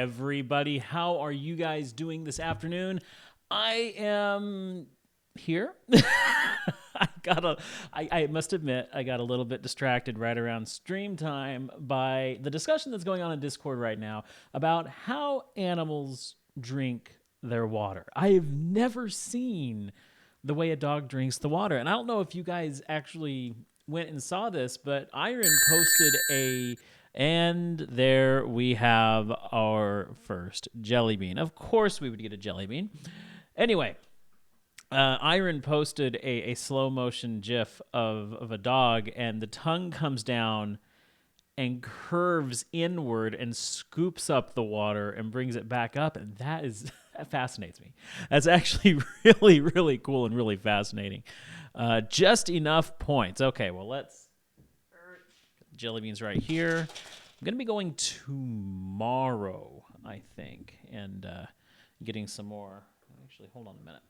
everybody. How are you guys doing this afternoon? I am here. I must admit, I got a little bit distracted right around stream time by the discussion that's going on in Discord right now about how animals drink their water. I have never seen the way a dog drinks the water. And I don't know if you guys actually went and saw this, but Iron posted and there we have our first jelly bean. Of course we would get a jelly bean. Anyway, Iron posted a slow motion GIF of a dog, and the tongue comes down and curves inward and scoops up the water and brings it back up, and that fascinates me. That's actually really, really cool and really fascinating. Just enough points. Okay, well, let's jelly beans right here. I'm going to be going tomorrow, I think, and getting some more. Actually, hold on a minute.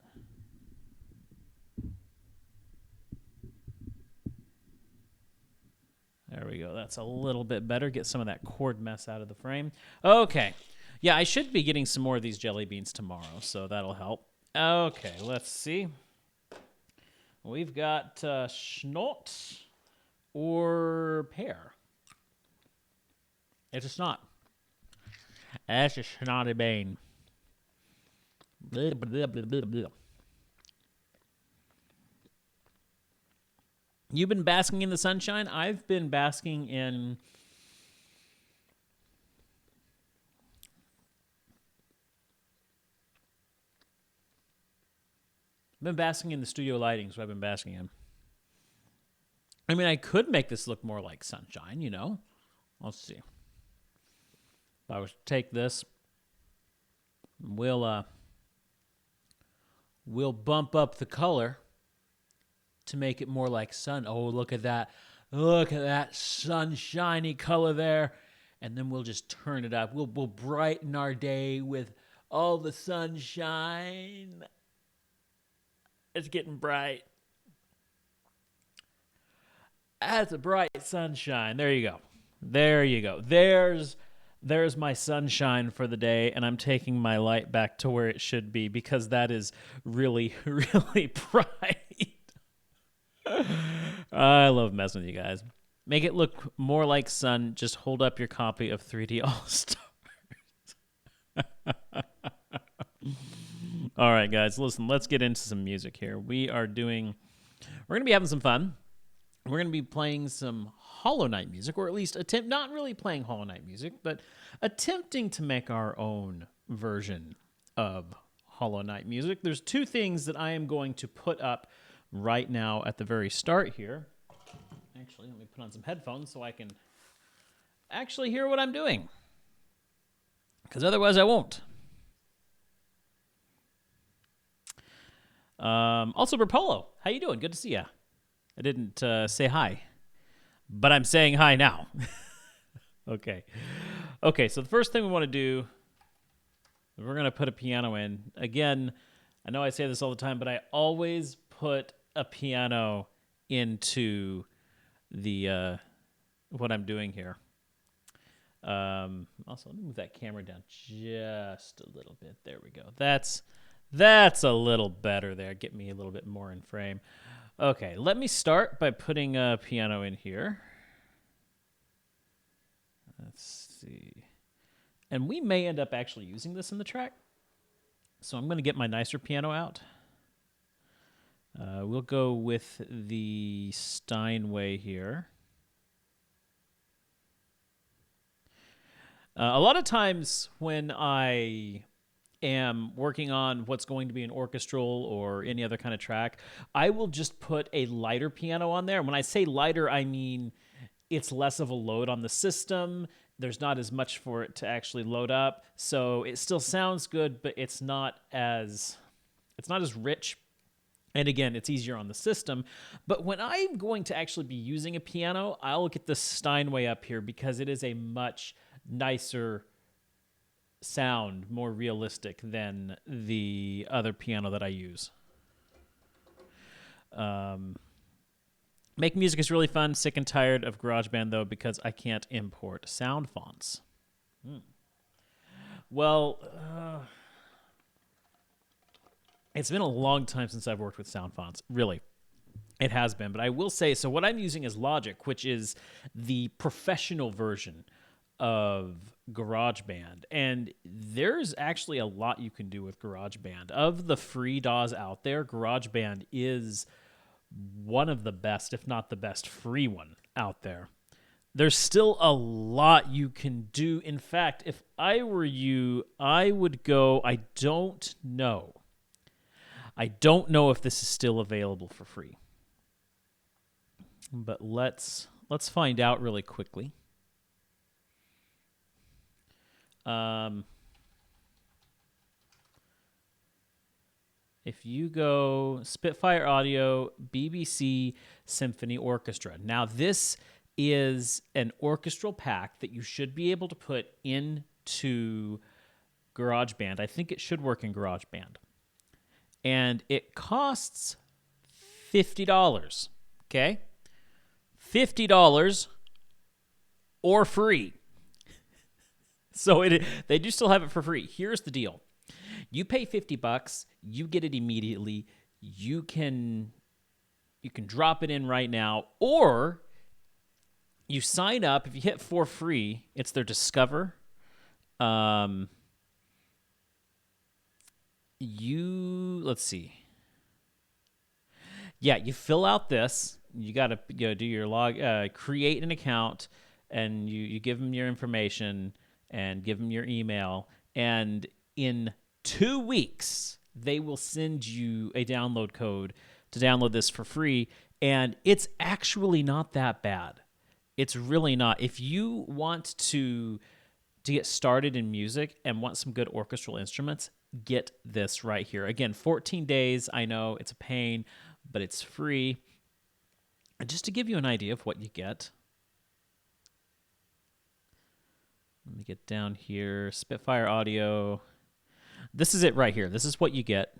There we go. That's a little bit better. Get some of that cord mess out of the frame. Okay. Yeah, I should be getting some more of these jelly beans tomorrow, so that'll help. Okay, let's see. We've got schnot or pear. It's a snot. That's a snotty bean. Blah, blah, blah, blah, blah. You've been basking in the sunshine? I've been basking in... I've been basking in the studio lighting, so I've been basking in. I mean, I could make this look more like sunshine, you know? Let's see. If I was to take this, we'll bump up the color to make it more like sun. Oh, look at that. Look at that sunshiny color there. And then we'll just turn it up. We'll brighten our day with all the sunshine. It's getting bright. That's a bright sunshine. There you go. There you go. There's my sunshine for the day, and I'm taking my light back to where it should be because that is really, really bright. I love messing with you guys. Make it look more like sun. Just hold up your copy of 3D All-Stars. All right, guys, listen, let's get into some music here. We're going to be having some fun. We're going to be playing some Hollow Knight music, or at least not really playing Hollow Knight music, but attempting to make our own version of Hollow Knight music. There's two things that I am going to put up right now at the very start here. Actually, let me put on some headphones so I can actually hear what I'm doing, because otherwise I won't. Also, Berpolo, how you doing? Good to see ya. I didn't say hi, but I'm saying hi now. Okay, so the first thing we want to do, we're going to put a piano in. Again, I know I say this all the time, but I always put a piano into the what I'm doing here. Also, let me move that camera down just a little bit. There we go. That's a little better there. Get me a little bit more in frame. Okay, let me start by putting a piano in here. Let's see. And we may end up actually using this in the track. So I'm going to get my nicer piano out. We'll go with the Steinway here. A lot of times when I am working on what's going to be an orchestral or any other kind of track, I will just put a lighter piano on there. And when I say lighter, I mean it's less of a load on the system. There's not as much for it to actually load up. So it still sounds good, but it's not as rich. And again, it's easier on the system. But when I'm going to actually be using a piano, I'll get the Steinway up here because it is a much nicer sound, more realistic than the other piano that I use. Making music is really fun. Sick and tired of GarageBand, though, because I can't import sound fonts. Well, it's been a long time since I've worked with sound fonts. Really, it has been. But I will say, so what I'm using is Logic, which is the professional version of GarageBand. And there's actually a lot you can do with GarageBand. Of the free DAWs out there, GarageBand is one of the best, if not the best free one out there. There's still a lot you can do. In fact, if I were you, I would go, I don't know if this is still available for free. But let's find out really quickly. If you go Spitfire Audio, BBC Symphony Orchestra. Now, this is an orchestral pack that you should be able to put into GarageBand. I think it should work in GarageBand. And it costs $50, okay? $50 or free. So they do still have it for free. Here's the deal. You pay $50, you get it immediately. You can drop it in right now, or you sign up. If you hit for free, it's their Discover. Let's see. Yeah, you fill out this. You got to do your create an account, and you give them your information and give them your email. And in 2 weeks, they will send you a download code to download this for free. And it's actually not that bad. It's really not. If you want to get started in music and want some good orchestral instruments, get this right here. Again, 14 days. I know it's a pain, but it's free. And just to give you an idea of what you get, let me get down here. Spitfire Audio. This is it right here. This is what you get,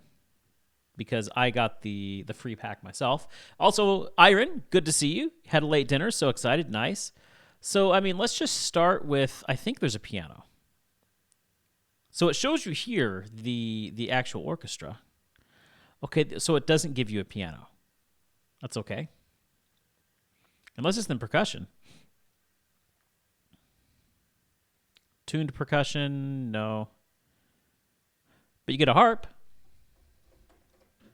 because I got the free pack myself. Also, Iron, good to see you. Had a late dinner, so excited. Nice. So, I mean, let's just start with, I think there's a piano. So it shows you here the actual orchestra. Okay, so it doesn't give you a piano. That's okay. Unless it's in percussion. Tuned percussion, no. But you get a harp. Let's see,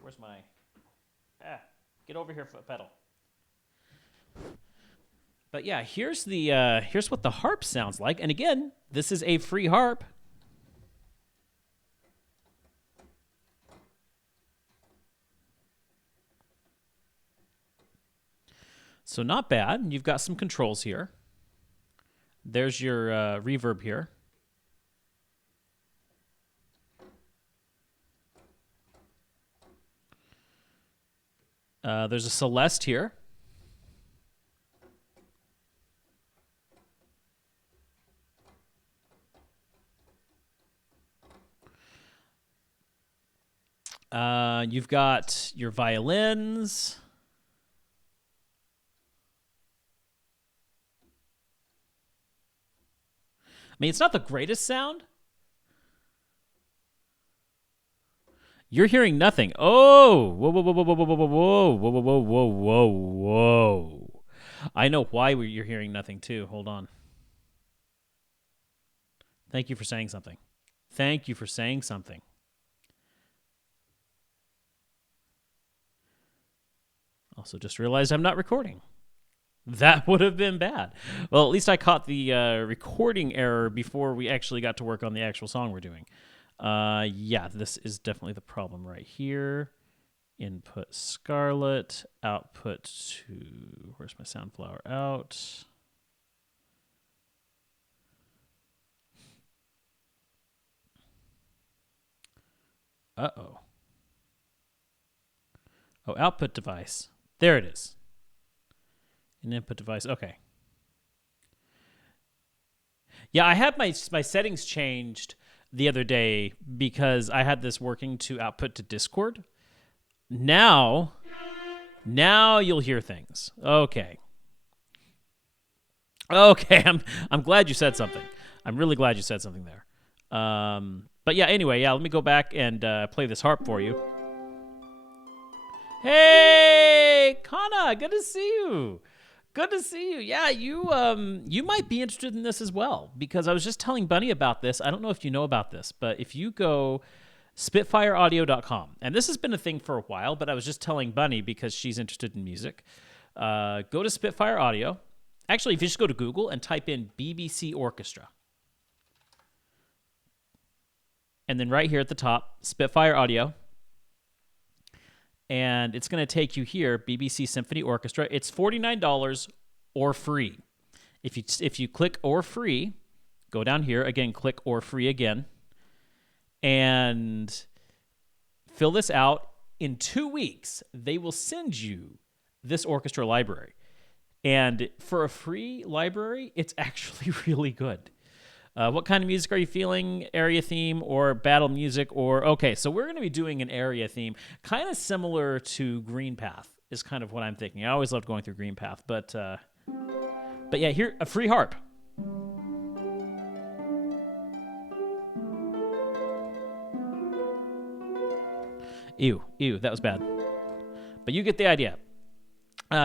where's my... get over here, foot pedal. But yeah, here's what the harp sounds like. And again, this is a free harp. So not bad. You've got some controls here. There's your reverb here. There's a Celeste here. You've got your violins. I mean, it's not the greatest sound. You're hearing nothing. Oh, whoa, whoa, whoa, whoa, whoa, whoa, whoa, whoa, whoa, whoa, whoa, whoa, whoa. I know why you're hearing nothing too. Hold on. Thank you for saying something. Thank you for saying something. Also, just realized I'm not recording. That would have been bad. Well, at least I caught the recording error before we actually got to work on the actual song we're doing. Yeah, this is definitely the problem right here. Input Scarlet, output to... Where's my Soundflower out? Uh-oh. Oh, output device. There it is. An input device. Okay. Yeah, I had my settings changed the other day because I had this working to output to Discord. Now you'll hear things. Okay. I'm glad you said something. I'm really glad you said something there. But yeah, anyway, yeah, let me go back and play this harp for you. Hey, Kana, good to see you. Good to see you. Yeah, you might be interested in this as well, because I was just telling Bunny about this. I don't know if you know about this, but if you go spitfireaudio.com, and this has been a thing for a while, but I was just telling Bunny because she's interested in music. Go to Spitfire Audio. Actually, if you just go to Google and type in BBC Orchestra, and then right here at the top, Spitfire Audio, and it's going to take you here, BBC Symphony Orchestra. It's $49 or free. If you click or free, go down here again, click or free again, and fill this out. In 2 weeks, they will send you this orchestra library. And for a free library, it's actually really good. What kind of music are you feeling? Area theme or battle music? Okay, so we're going to be doing an area theme, kind of similar to Green Path is kind of what I'm thinking. I always loved going through Green Path, but yeah, here, a free harp. Ew, that was bad. But you get the idea.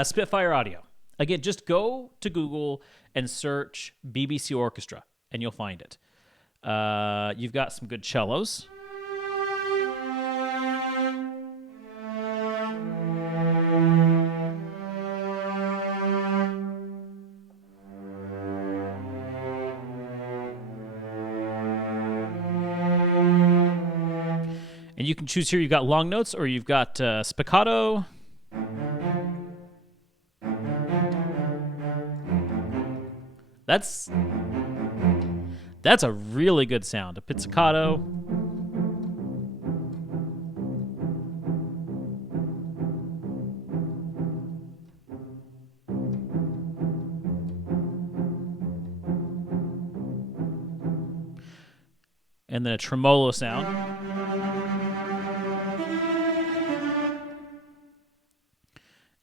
Spitfire Audio. Again, just go to Google and search BBC Orchestra, and you'll find it. You've got some good cellos. And you can choose here. You've got long notes or you've got spiccato. That's a really good sound. A pizzicato. And then a tremolo sound.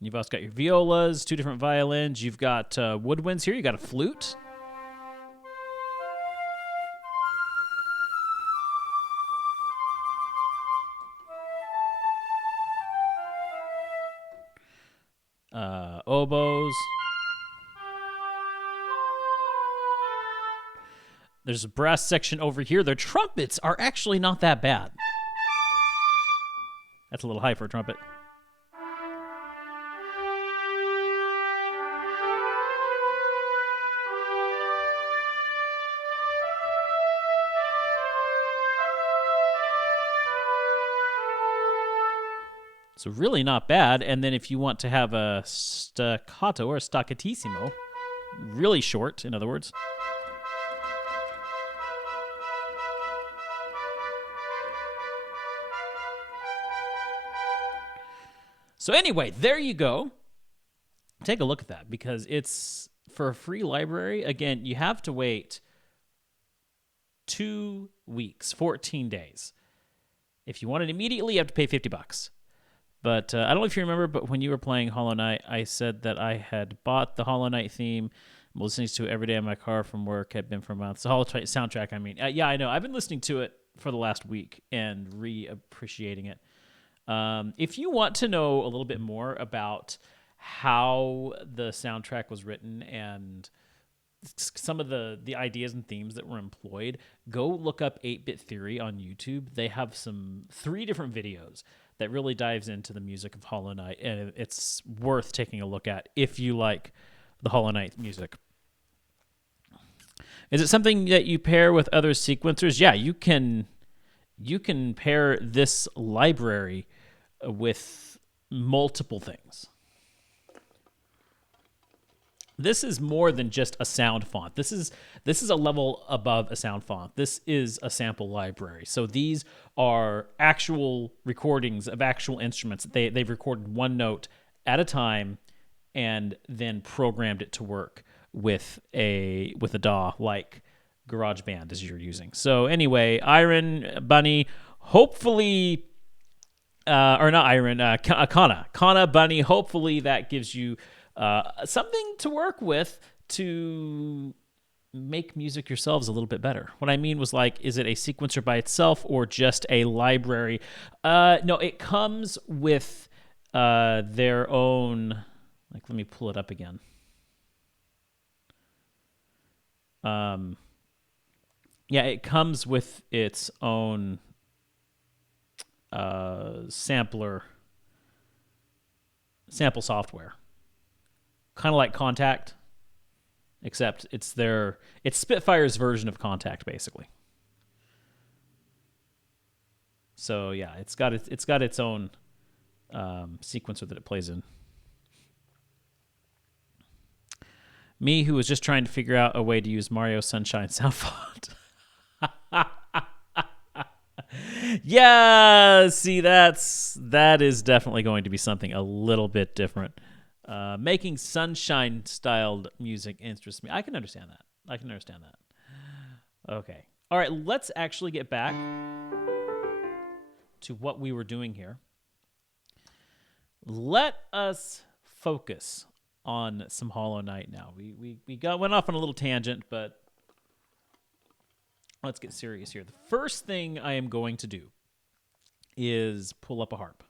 You've also got your violas, 2 different violins. You've got woodwinds here. You got a flute. Oboes. There's a brass section over here. Their trumpets are actually not that bad. That's a little high for a trumpet. So really not bad. And then if you want to have a staccato or a staccatissimo, really short, in other words. So anyway, there you go. Take a look at that, because it's for a free library. Again, you have to wait 2 weeks, 14 days. If you want it immediately, you have to pay $50. But I don't know if you remember, but when you were playing Hollow Knight, I said that I had bought the Hollow Knight theme. I'm listening to it every day in my car from work. Had been for months. The Hollow Knight soundtrack, I mean. Yeah, I know. I've been listening to it for the last week and re-appreciating it. If you want to know a little bit more about how the soundtrack was written and some of the ideas and themes that were employed, go look up 8-Bit Theory on YouTube. They have 3 different videos that really dives into the music of Hollow Knight, and it's worth taking a look at if you like the Hollow Knight music. Is it something that you pair with other sequencers? Yeah, you can pair this library with multiple things. This is more than just a sound font. This is a level above a sound font. This is a sample library. So these are actual recordings of actual instruments. They've recorded one note at a time and then programmed it to work with a DAW like GarageBand as you're using. So anyway, Iron, Bunny, hopefully, or not Iron, Kana, Bunny, hopefully that gives you something to work with to make music yourselves a little bit better. What I mean was like, is it a sequencer by itself or just a library? No, it comes with their own. Like, let me pull it up again. Yeah, it comes with its own sample software, kind of like Kontakt, except it's Spitfire's version of Kontakt, basically. So yeah, it's got its own sequencer that it plays in. Me, who was just trying to figure out a way to use Mario Sunshine sound font. Yeah, see, that is definitely going to be something a little bit different. Making Sunshine-styled music interests me. I can understand that. Okay. All right, let's actually get back to what we were doing here. Let us focus on some Hollow Knight now. We went off on a little tangent, but let's get serious here. The first thing I am going to do is pull up a harp.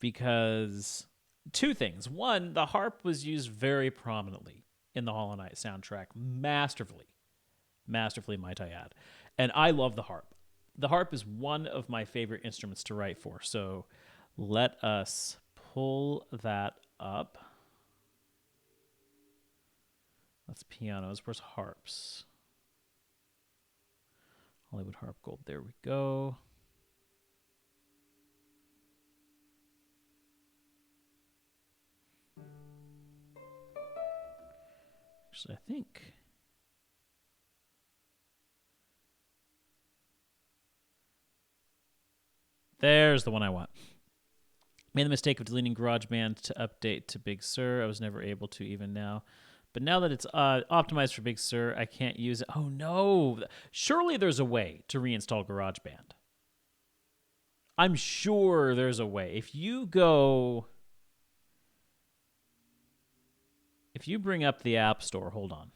Because two things. One, the harp was used very prominently in the Hollow Knight soundtrack. Masterfully, might I add. And I love the harp. The harp is one of my favorite instruments to write for. So let us pull that up. That's pianos. Where's harps? Hollywood Harp Gold. There we go. Actually, I think there's the one I want. Made the mistake of deleting GarageBand to update to Big Sur. I was never able to even now. But now that it's optimized for Big Sur, I can't use it. Oh, no. Surely there's a way to reinstall GarageBand. I'm sure there's a way. If you bring up the App Store, hold on.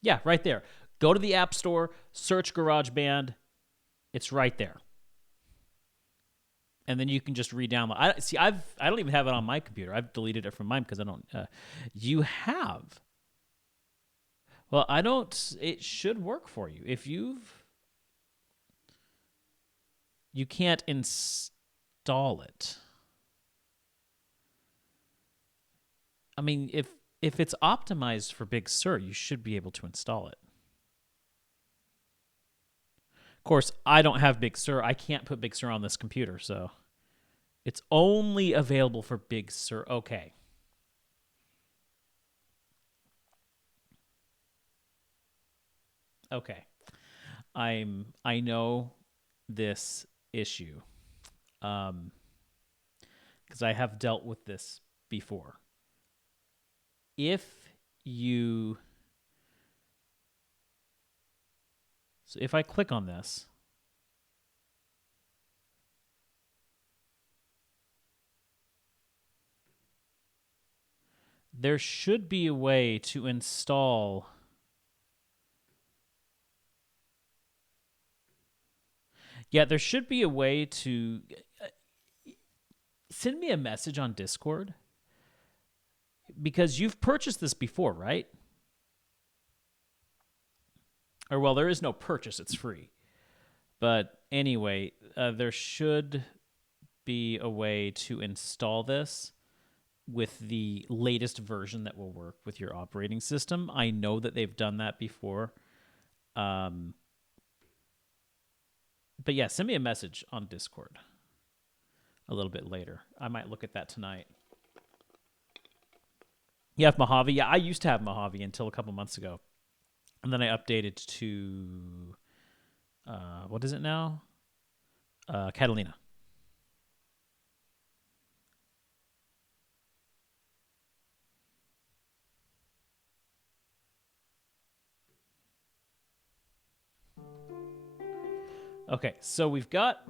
Yeah, right there. Go to the App Store, search GarageBand. It's right there. And then you can just re-download. I don't even have it on my computer. I've deleted it from mine because I don't. You have. Well, I don't. It should work for you. If you can't install it. I mean, if it's optimized for Big Sur, you should be able to install it. Of course, I don't have Big Sur. I can't put Big Sur on this computer, so it's only available for Big Sur. Okay. Okay. I know this issue. Because I have dealt with this before. If I click on this, there should be a way to install. Yeah, there should be a way to send me a message on Discord. Because you've purchased this before, right? Or, well, there is no purchase. It's free. But anyway, there should be a way to install this with the latest version that will work with your operating system. I know that they've done that before. But yeah, send me a message on Discord a little bit later. I might look at that tonight. You have Mojave? Yeah, I used to have Mojave until a couple months ago. And then I updated to, what is it now? Catalina. Okay, so we've got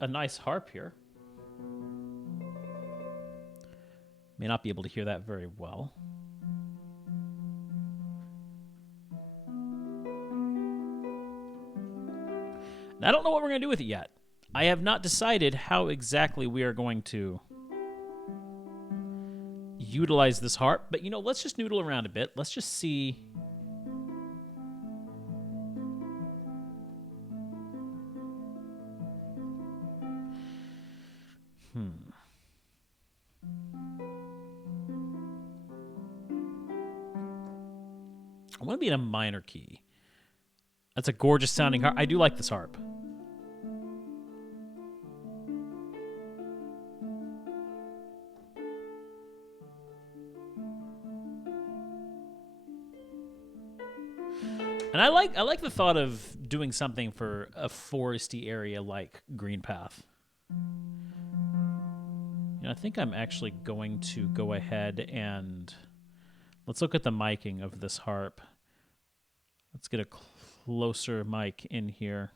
a nice harp here. May not be able to hear that very well. I don't know what we're going to do with it yet. I have not decided how exactly we are going to utilize this harp, but let's just noodle around a bit. Let's just see. I want to be in a minor key. That's a gorgeous sounding harp. I do like this harp. And I like the thought of doing something for a foresty area like Greenpath. I think I'm actually going to go ahead and let's look at the miking of this harp. Let's get a closer mic in here.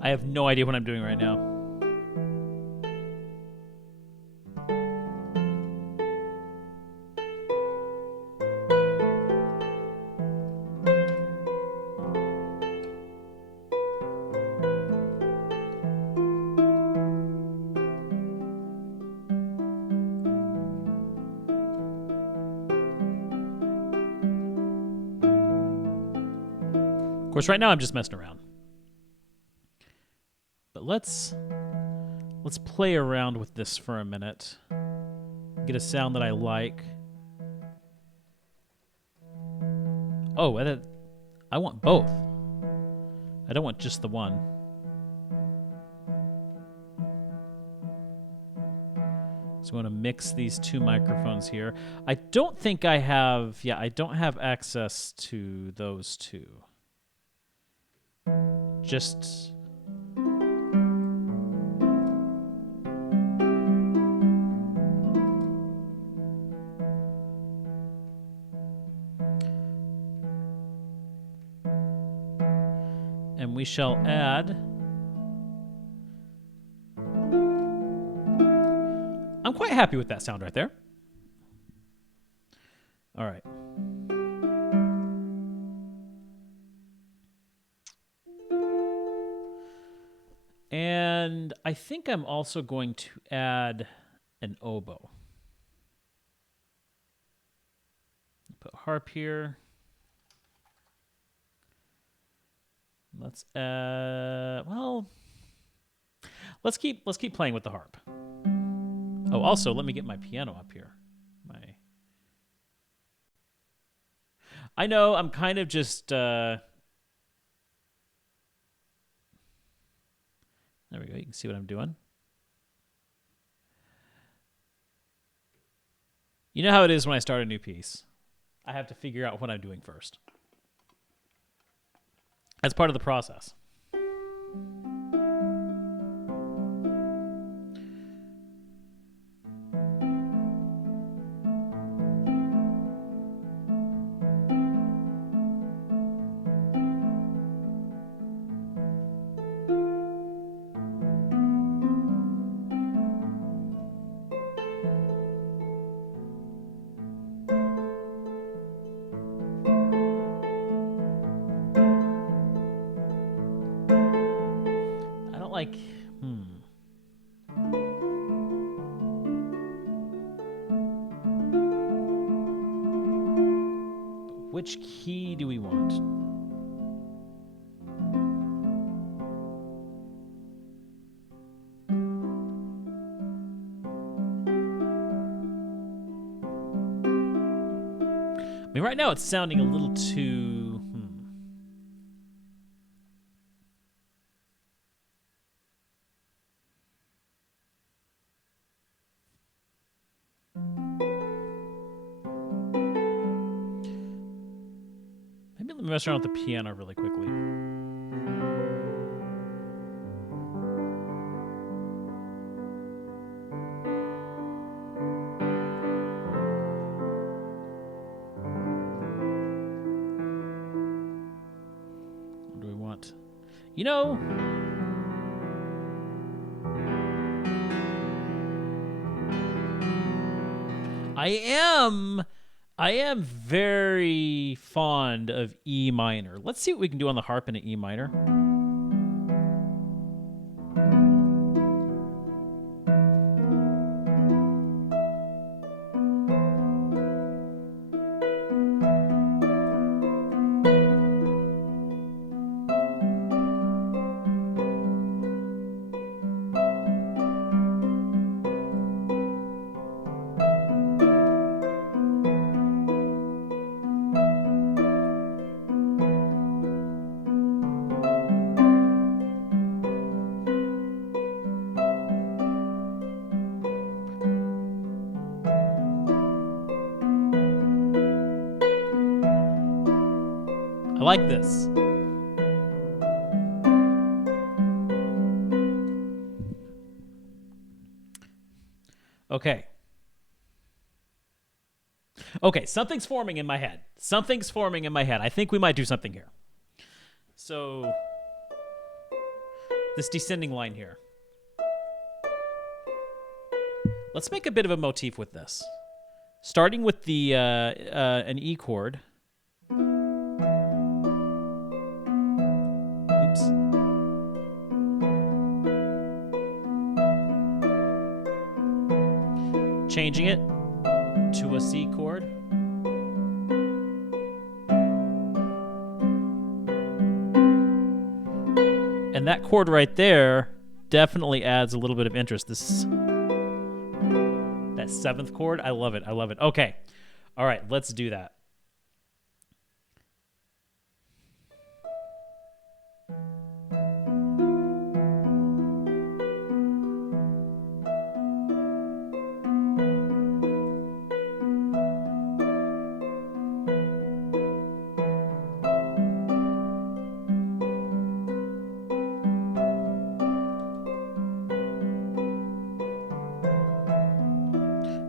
I have no idea what I'm doing right now. Of course, right now I'm just messing around. But let's play around with this for a minute. Get a sound that I like. Oh, I want both. I don't want just the one. So I'm going to mix these two microphones here. I don't think I have access to those two. Just and we shall add. I'm quite happy with that sound right there. All right. And I think I'm also going to add an oboe. Put harp here. Let's let's keep playing with the harp. Oh, also let me get my piano up here. I know I'm kind of just there we go. You can see what I'm doing. You know how it is when I start a new piece. I have to figure out what I'm doing first. That's part of the process. Which key do we want? I mean, right now it's sounding a little too... Maybe me mess around with the piano really quickly. What do we want? You know, I am very fond of E minor. Let's see what we can do on the harp in an E minor. I like this. Okay. Okay, something's forming in my head. Something's forming in my head. I think we might do something here. So, this descending line here. Let's make a bit of a motif with this. Starting with the an E chord. Oops. Changing it to a C chord. And that chord right there definitely adds a little bit of interest. This that seventh chord, I love it. I love it. Okay. All right, let's do that.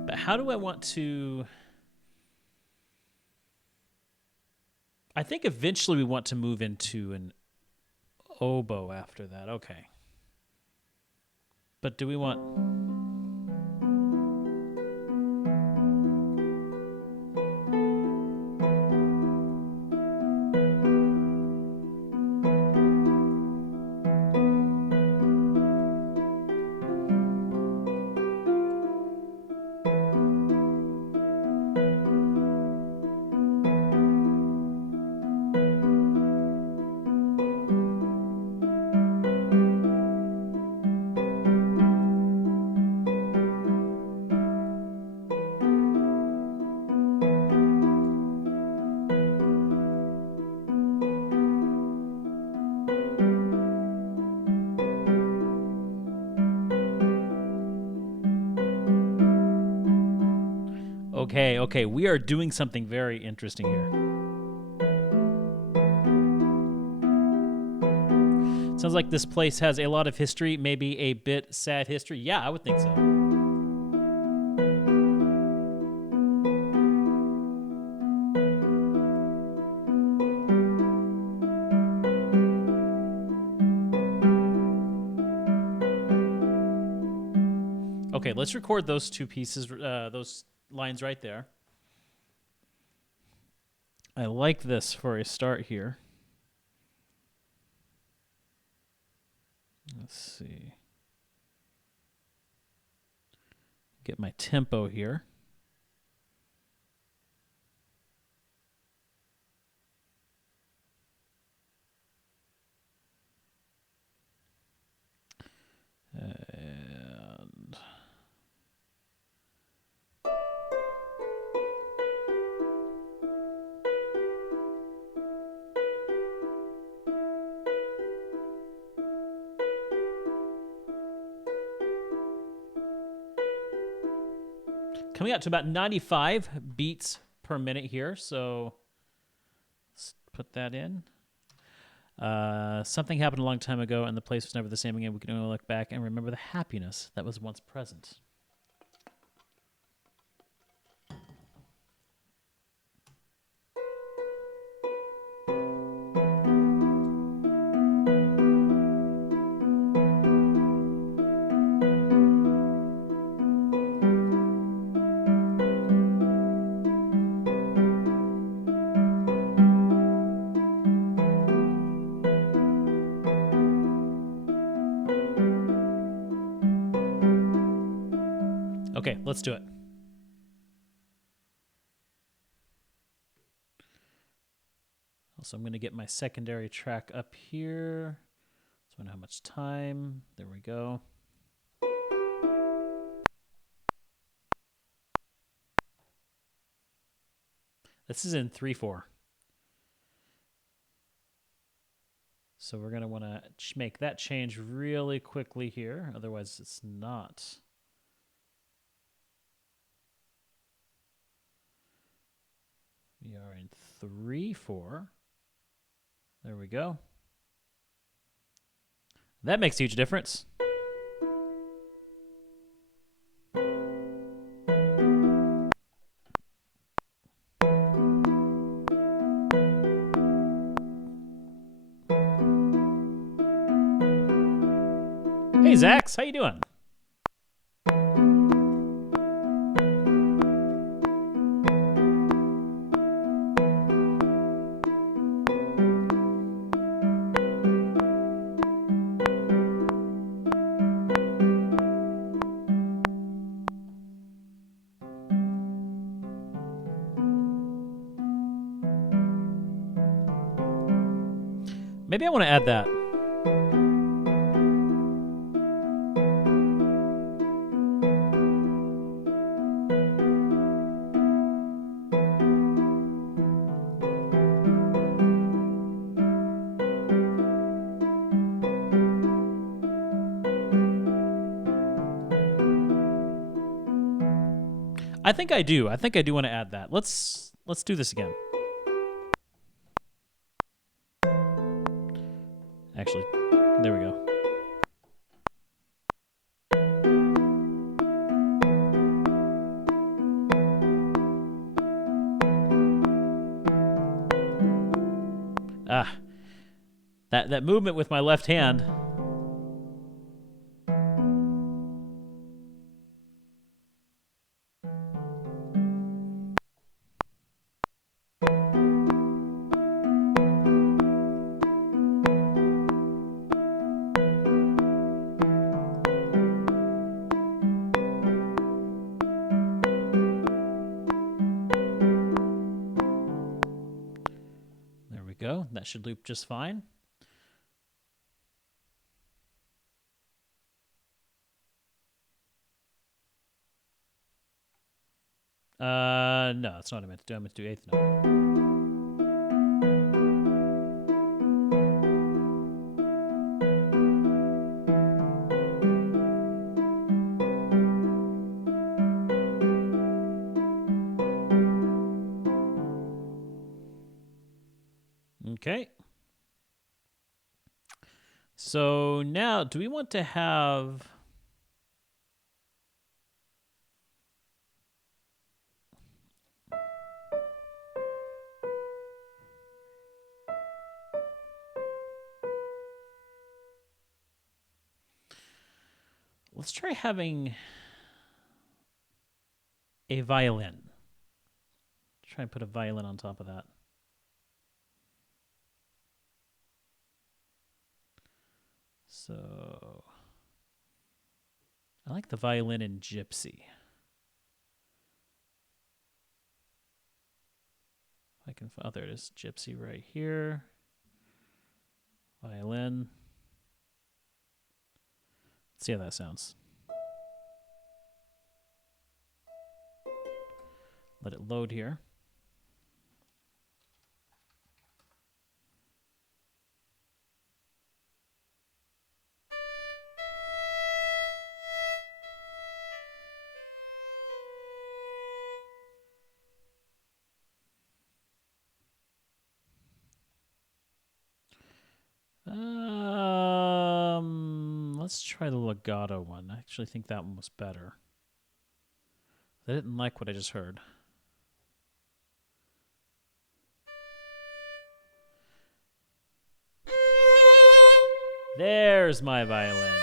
How do I want to... I think eventually we want to move into an oboe after that. Okay. But do we want... Okay, we are doing something very interesting here. Sounds like this place has a lot of history, maybe a bit sad history. Yeah, I would think so. Okay, let's record those two pieces, those lines right there. I like this for a start here. Let's see. Get my tempo here. And coming out to about 95 beats per minute here. So let's put that in. Something happened a long time ago, and the place was never the same again. We can only look back and remember the happiness that was once present. Okay, let's do it. So I'm going to get my secondary track up here. So I know how much time. There we go. This is in 3/4. So we're going to want to make that change really quickly here. Otherwise, it's not. We are in 3/4. There we go. That makes a huge difference. Hey, Zax, how you doing? Maybe I want to add that. I think I do. I think I do want to add that. Let's do this again. Actually, there we go. That movement with my left hand. There we go. That should loop just fine. No, that's not what I meant to do. I meant to do eighth note. Okay. So now, do we want to have... Let's try having a violin. Try and put a violin on top of that. So I like the violin in Gypsy. I can, oh, there it is. Gypsy right here. Violin. Let's see how that sounds. Let it load here. Let's try the legato one. I actually think that one was better. I didn't like what I just heard. There's my violin.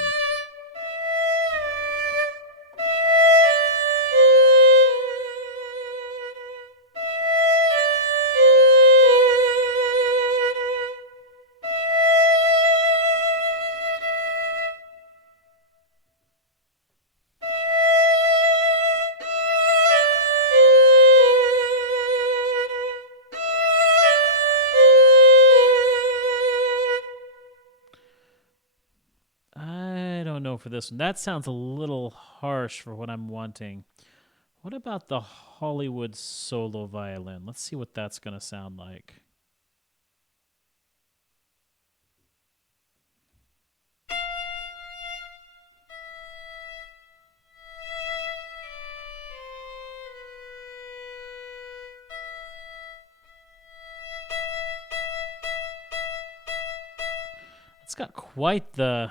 I don't know for this one. That sounds a little harsh for what I'm wanting. What about the Hollywood solo violin? Let's see what that's going to sound like. It's got quite the...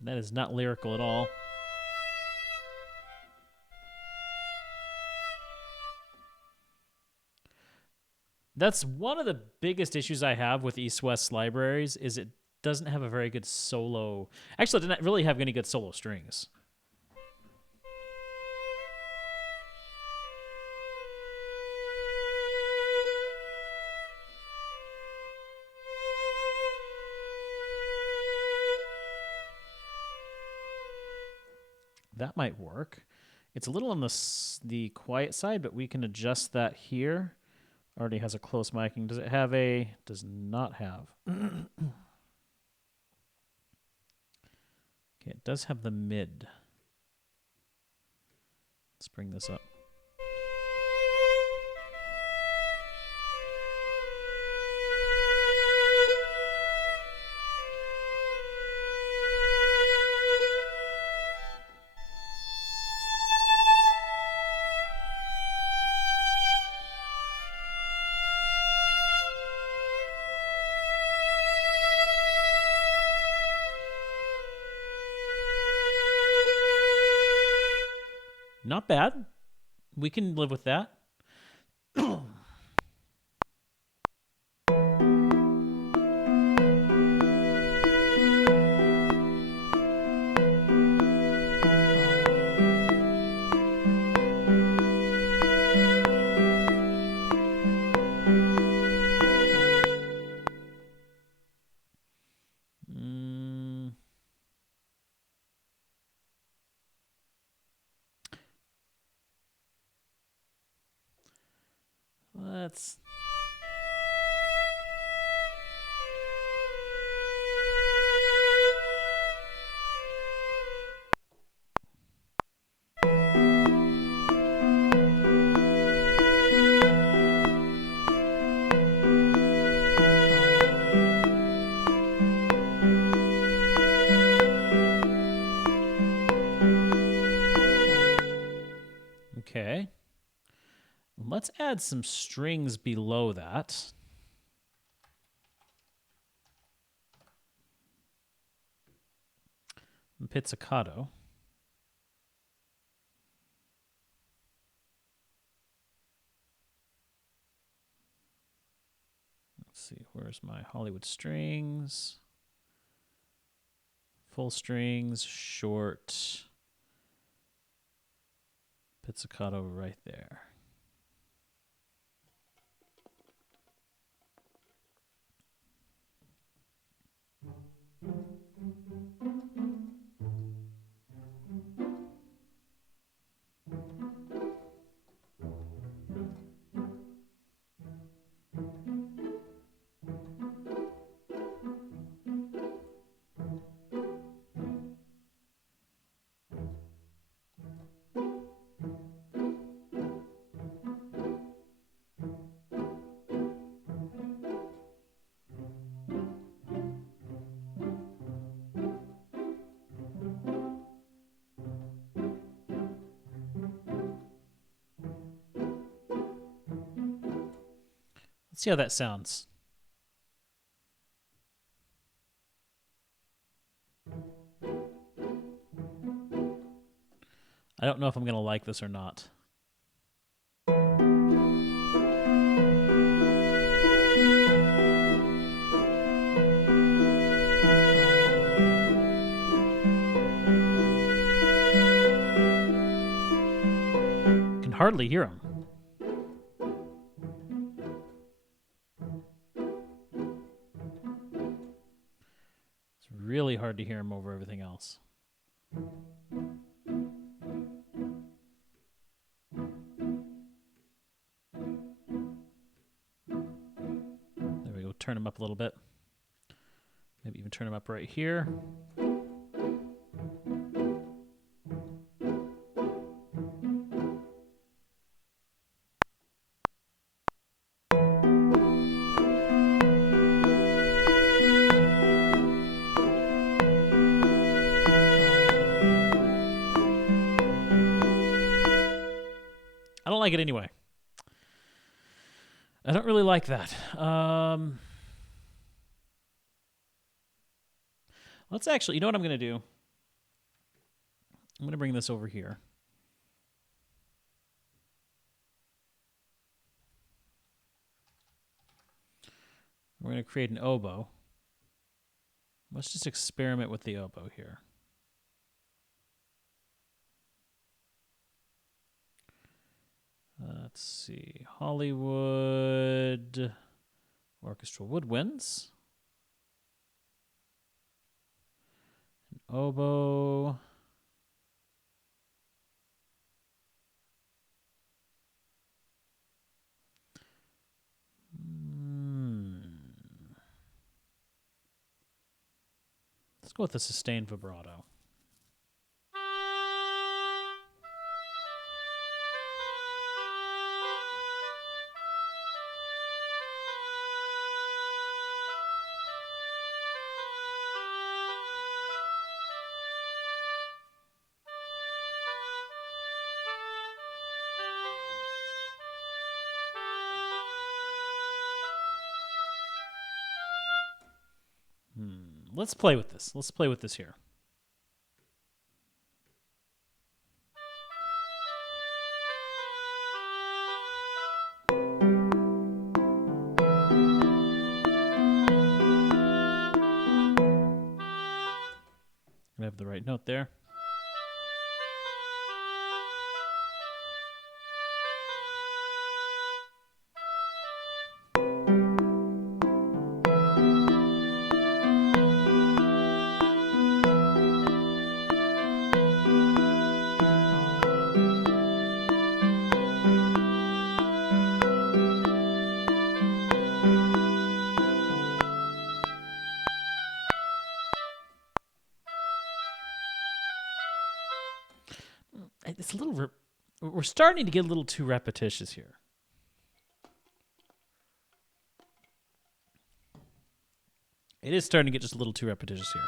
That is not lyrical at all. That's one of the biggest issues I have with East West libraries is it doesn't have a very good solo. Actually, it didn't really have any good solo strings. That might work. It's a little on the quiet side, but we can adjust that here. Already has a close miking. Does it have a... Does not have. Okay, it does have the mid. Let's bring this up. Not bad. We can live with that. Let's... Okay. Let's add some strings below that. Pizzicato. Let's see, where's my Hollywood strings? Full strings, short. Pizzicato right there. Let's see how that sounds. I don't know if I'm going to like this or not. Can hardly hear him. It's really hard to hear him over everything else. There we go. Turn him up a little bit. Maybe even turn him up right here. I don't like it anyway. I don't really like that. Let's actually, you know what I'm going to do? I'm going to bring this over here. We're going to create an oboe. Let's just experiment with the oboe here. Let's see. Hollywood orchestral woodwinds. An oboe. Let's go with the sustained vibrato. Let's play with this. Let's play with this here. I have the right note there. It's a little. We're starting to get a little too repetitious here. It is starting to get just a little too repetitious here.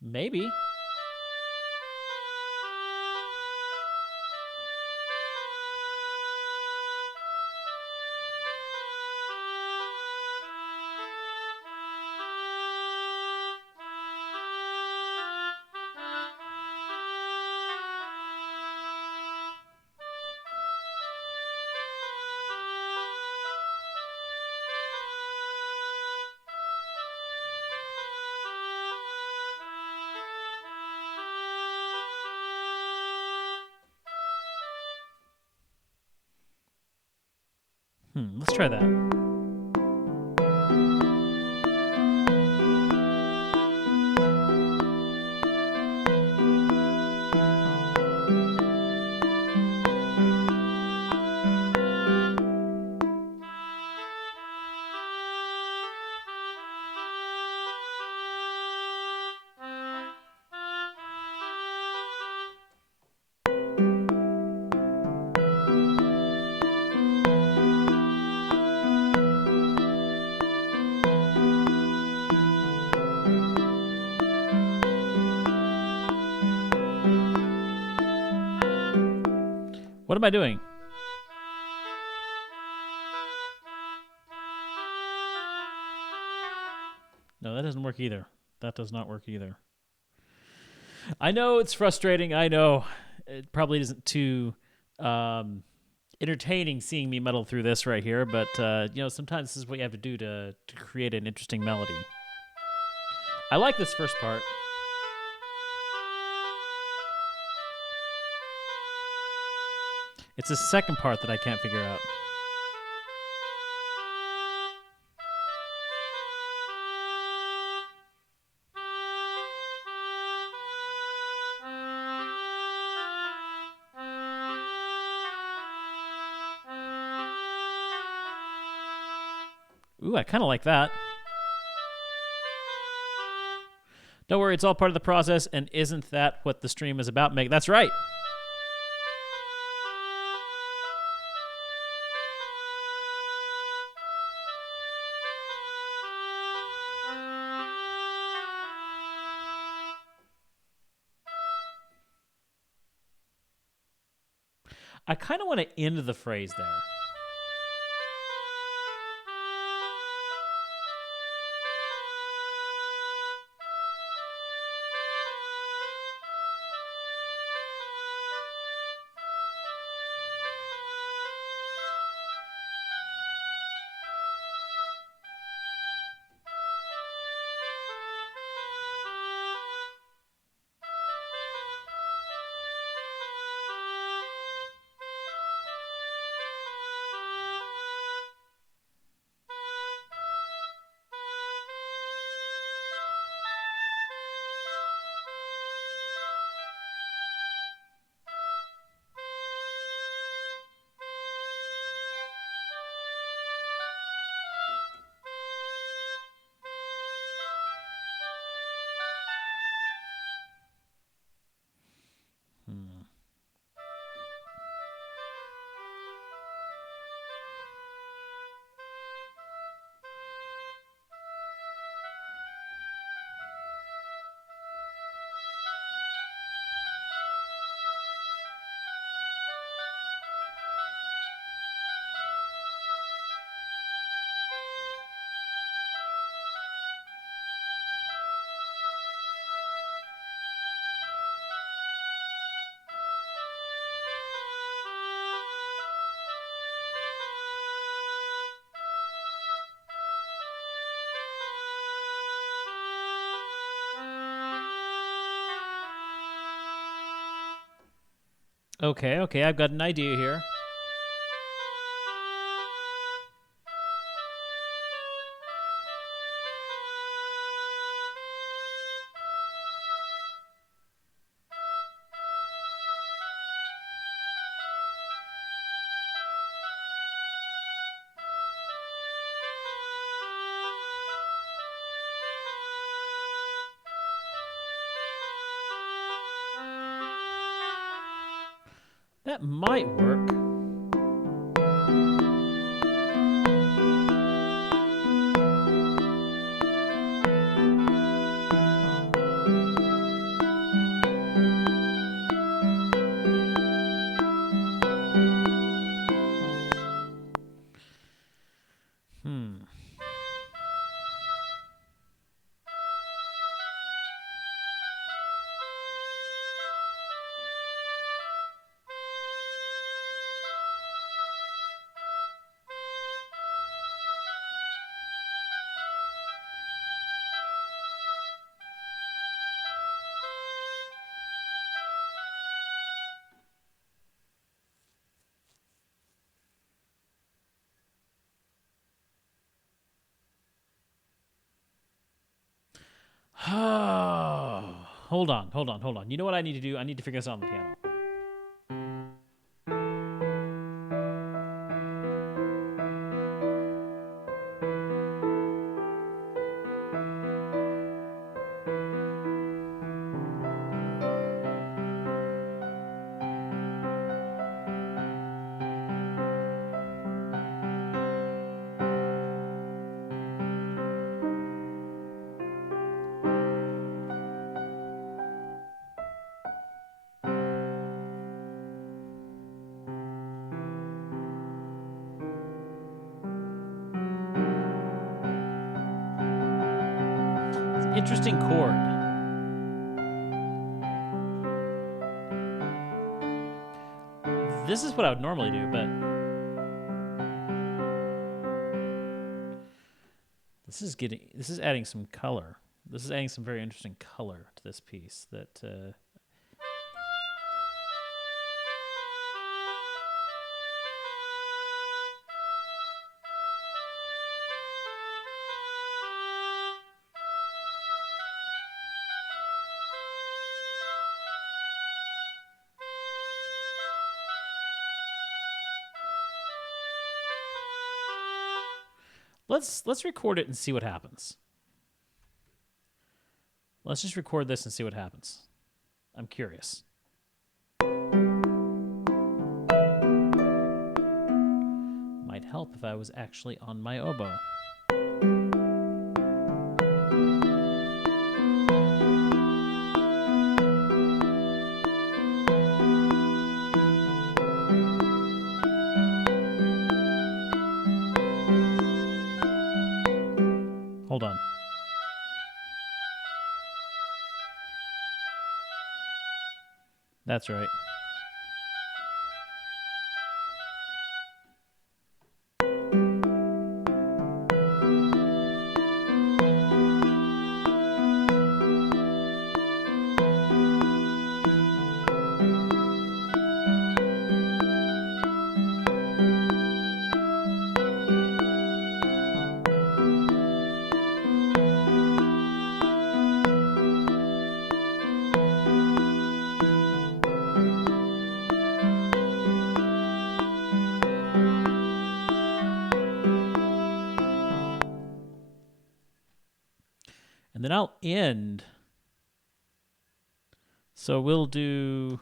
Maybe. Let's try that. What am I doing? No, that doesn't work either. That does not work either. I know it's frustrating. I know it probably isn't too entertaining seeing me muddle through this right here, but sometimes this is what you have to do to create an interesting melody. I like this first part. It's the second part that I can't figure out. Ooh, I kind of like that. Don't worry, it's all part of the process, and isn't that what the stream is about? That's right. I kind of want to end the phrase there. Okay, I've got an idea here. That might work. Hold on. You know what I need to do? I need to figure this out on the piano. interesting chord. This is what I would normally do, but this is adding some color. This is adding some very interesting color to this piece that let's record it and see what happens. Let's just record this and see what happens. I'm curious. Might help if I was actually on my oboe. Hold on. That's right. And then I'll end. So we'll do...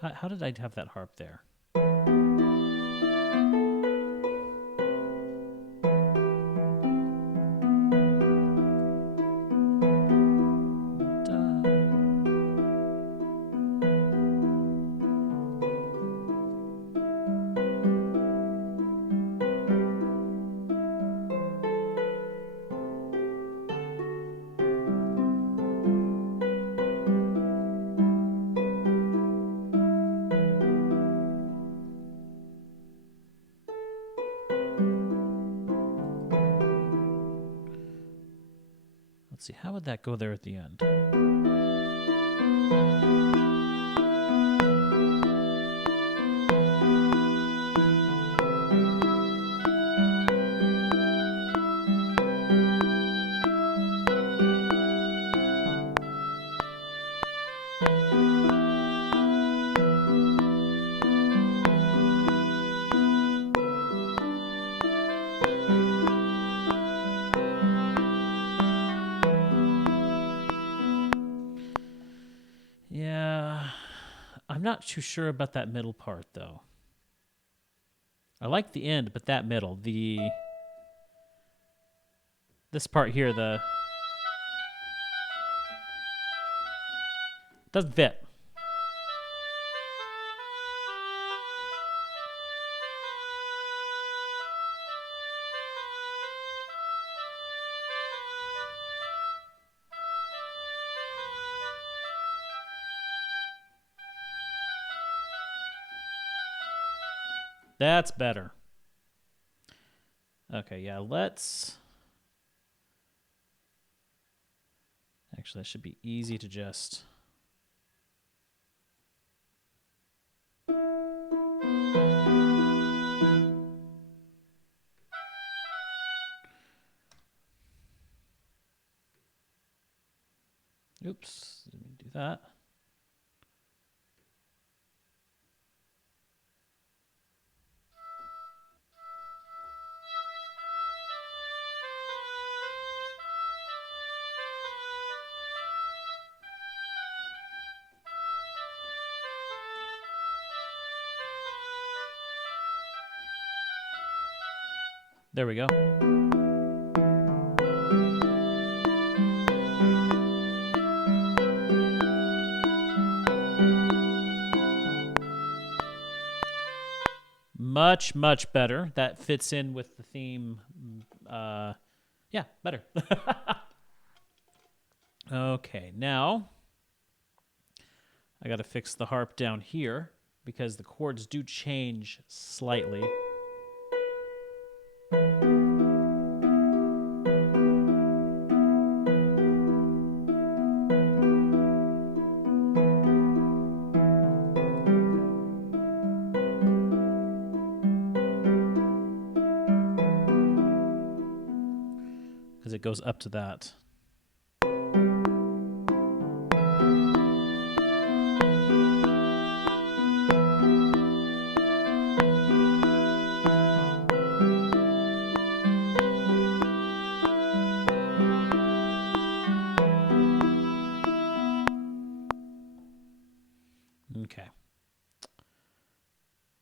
How did I have that harp there? Let's see, how would that go there at the end? Yeah, I'm not too sure about that middle part, though. I like the end, but that middle, this part here, doesn't fit. That's better. Okay, yeah, let's... Actually, that should be easy to just... Oops, let me do that. There we go. much, much better. That fits in with the theme. Yeah, better. Okay, now I got to fix the harp down here because the chords do change slightly. Because it goes up to that. Okay.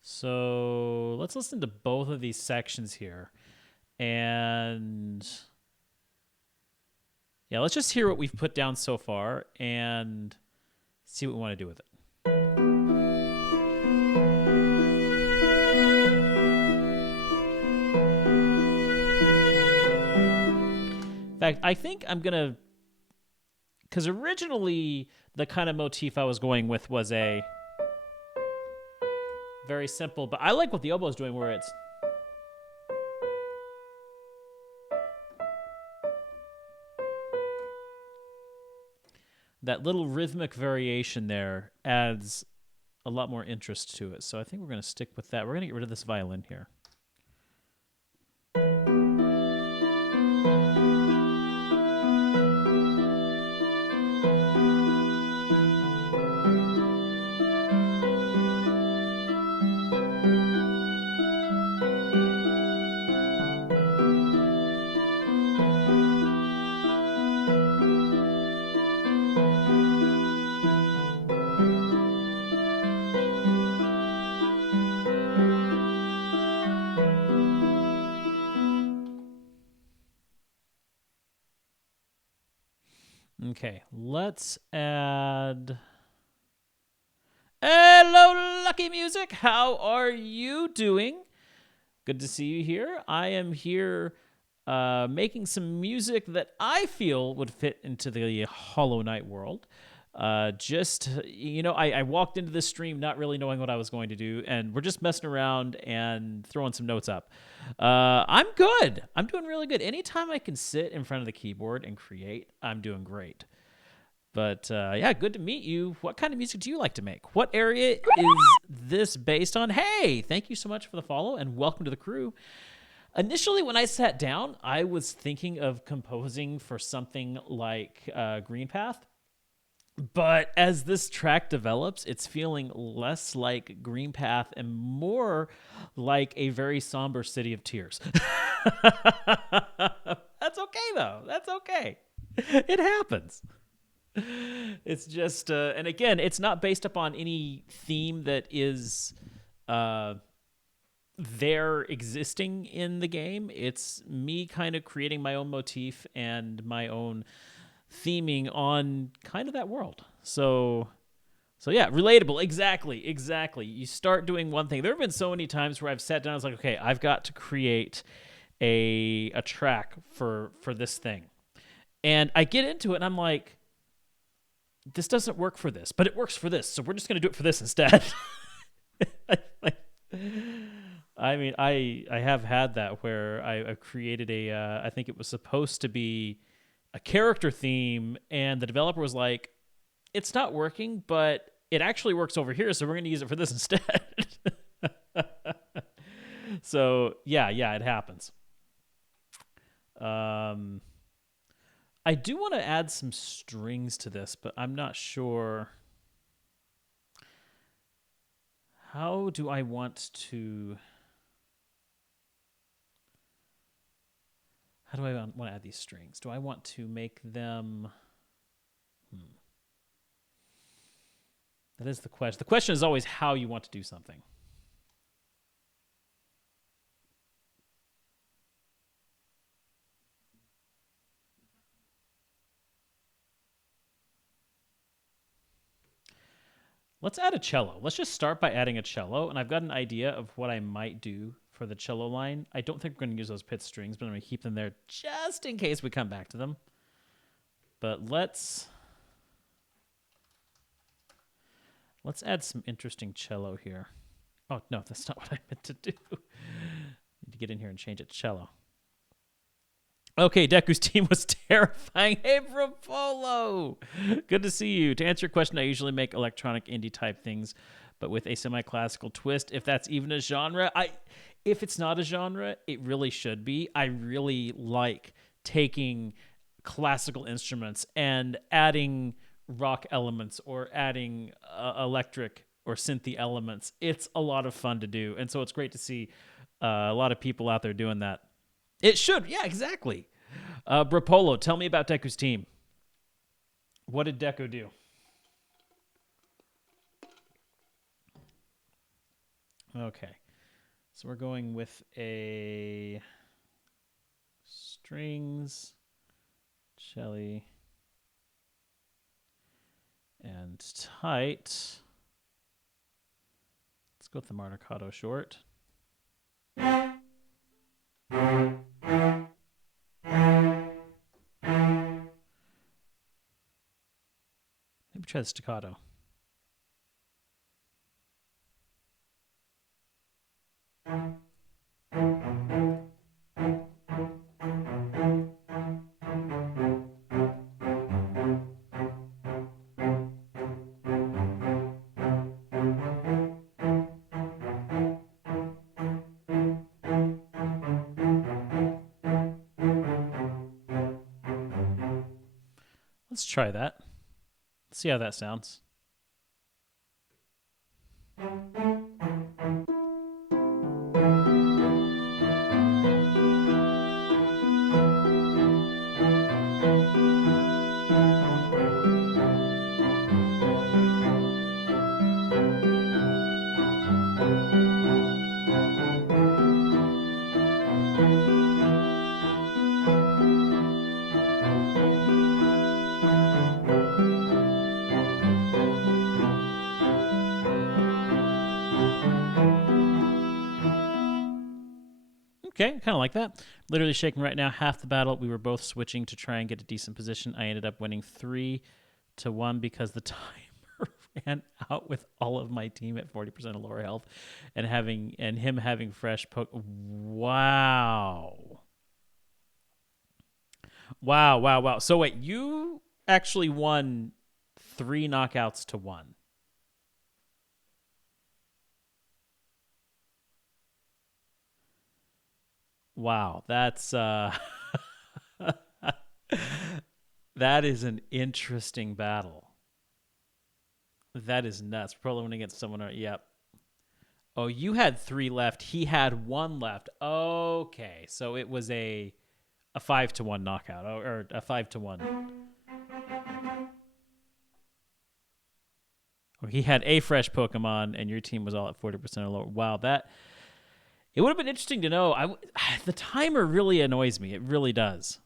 So let's listen to both of these sections here. And yeah, let's just hear what we've put down so far and see what we want to do with it. In fact, I think I'm going to, because originally the kind of motif I was going with was a very simple, but I like what the oboe is doing where it's that little rhythmic variation there adds a lot more interest to it. So I think we're going to stick with that. We're going to get rid of this violin here. Okay, let's add... Hello, Lucky Music. How are you doing? Good to see you here. I am here making some music that I feel would fit into the Hollow Knight world. I walked into this stream not really knowing what I was going to do, and we're just messing around and throwing some notes up. I'm good. I'm doing really good. Anytime I can sit in front of the keyboard and create, I'm doing great. But yeah, good to meet you. What kind of music do you like to make? What area is this based on? Hey, thank you so much for the follow and welcome to the crew. Initially, when I sat down, I was thinking of composing for something like Green Path. But as this track develops, it's feeling less like Green Path and more like a very somber City of Tears. That's okay, though. That's okay. It happens. It's just, and again, it's not based upon any theme that is there existing in the game. It's me kind of creating my own motif and my own theming on kind of that world. So yeah, relatable. Exactly. You start doing one thing. There have been so many times where I've sat down and I was like, okay, I've got to create a track for this thing. And I get into it and I'm like, this doesn't work for this, but it works for this. So we're just going to do it for this instead. I mean, I have had that where I created I think it was supposed to be a character theme, and the developer was like, it's not working, but it actually works over here, so we're going to use it for this instead. So, yeah, it happens. I do want to add some strings to this, but I'm not sure. How do I want to... How do I want to add these strings? Do I want to make them... That is the question. The question is always how you want to do something. Let's add a cello. Let's just start by adding a cello, and I've got an idea of what I might do for the cello line. I don't think we're going to use those pit strings, but I'm going to keep them there just in case we come back to them. But let's add some interesting cello here. Oh, no, that's not what I meant to do. Need to get in here and change it to cello. Okay, Deku's team was terrifying. Hey, Bropolo! Good to see you. To answer your question, I usually make electronic indie type things, but with a semi-classical twist. If that's even a genre, if it's not a genre, it really should be. I really like taking classical instruments and adding rock elements or adding electric or synthy elements. It's a lot of fun to do, and so it's great to see a lot of people out there doing that. It should. Yeah, exactly. Bropolo, tell me about Deku's team. What did Deku do? Okay. So we're going with a strings, cello, and tight. Let's go with the Marticato short. Maybe try the staccato. Let's try that. Let's see how that sounds. Okay, kind of like that. Literally shaking right now. Half the battle, we were both switching to try and get a decent position. I ended up winning 3-1 because the timer ran out with all of my team at 40% of lower health, and him having fresh poke. Wow. So wait, you actually won 3 knockouts to 1. Wow, that's that is an interesting battle. That is nuts. Probably winning against someone. Yep. Oh, you had 3 left. He had 1 left. Okay, so it was a 5-1 knockout, or a 5-1. Or he had a fresh Pokemon, and your team was all at 40% or lower. Wow, that. It would have been interesting to know. The timer really annoys me. It really does.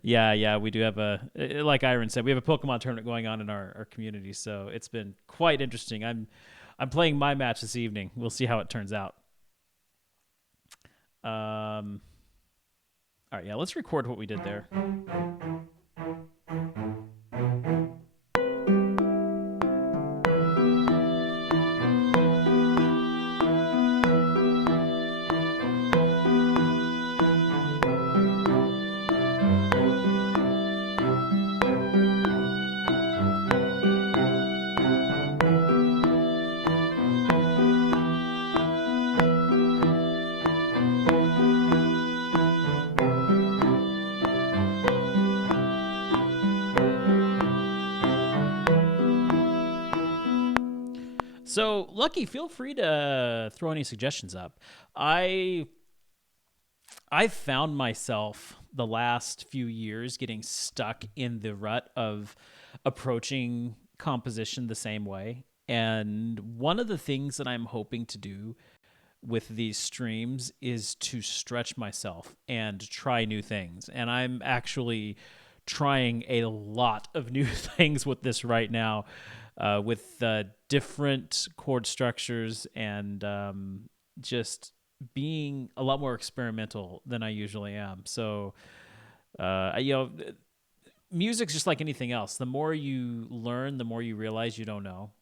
Yeah, we do have like Iron said, we have a Pokemon tournament going on in our community, so it's been quite interesting. I'm playing my match this evening. We'll see how it turns out. All right, yeah, let's record what we did there. So, Lucky, feel free to throw any suggestions up. I've found myself the last few years getting stuck in the rut of approaching composition the same way. And one of the things that I'm hoping to do with these streams is to stretch myself and try new things. And I'm actually trying a lot of new things with this right now. with different chord structures and just being a lot more experimental than I usually am. So, music's just like anything else. The more you learn, the more you realize you don't know.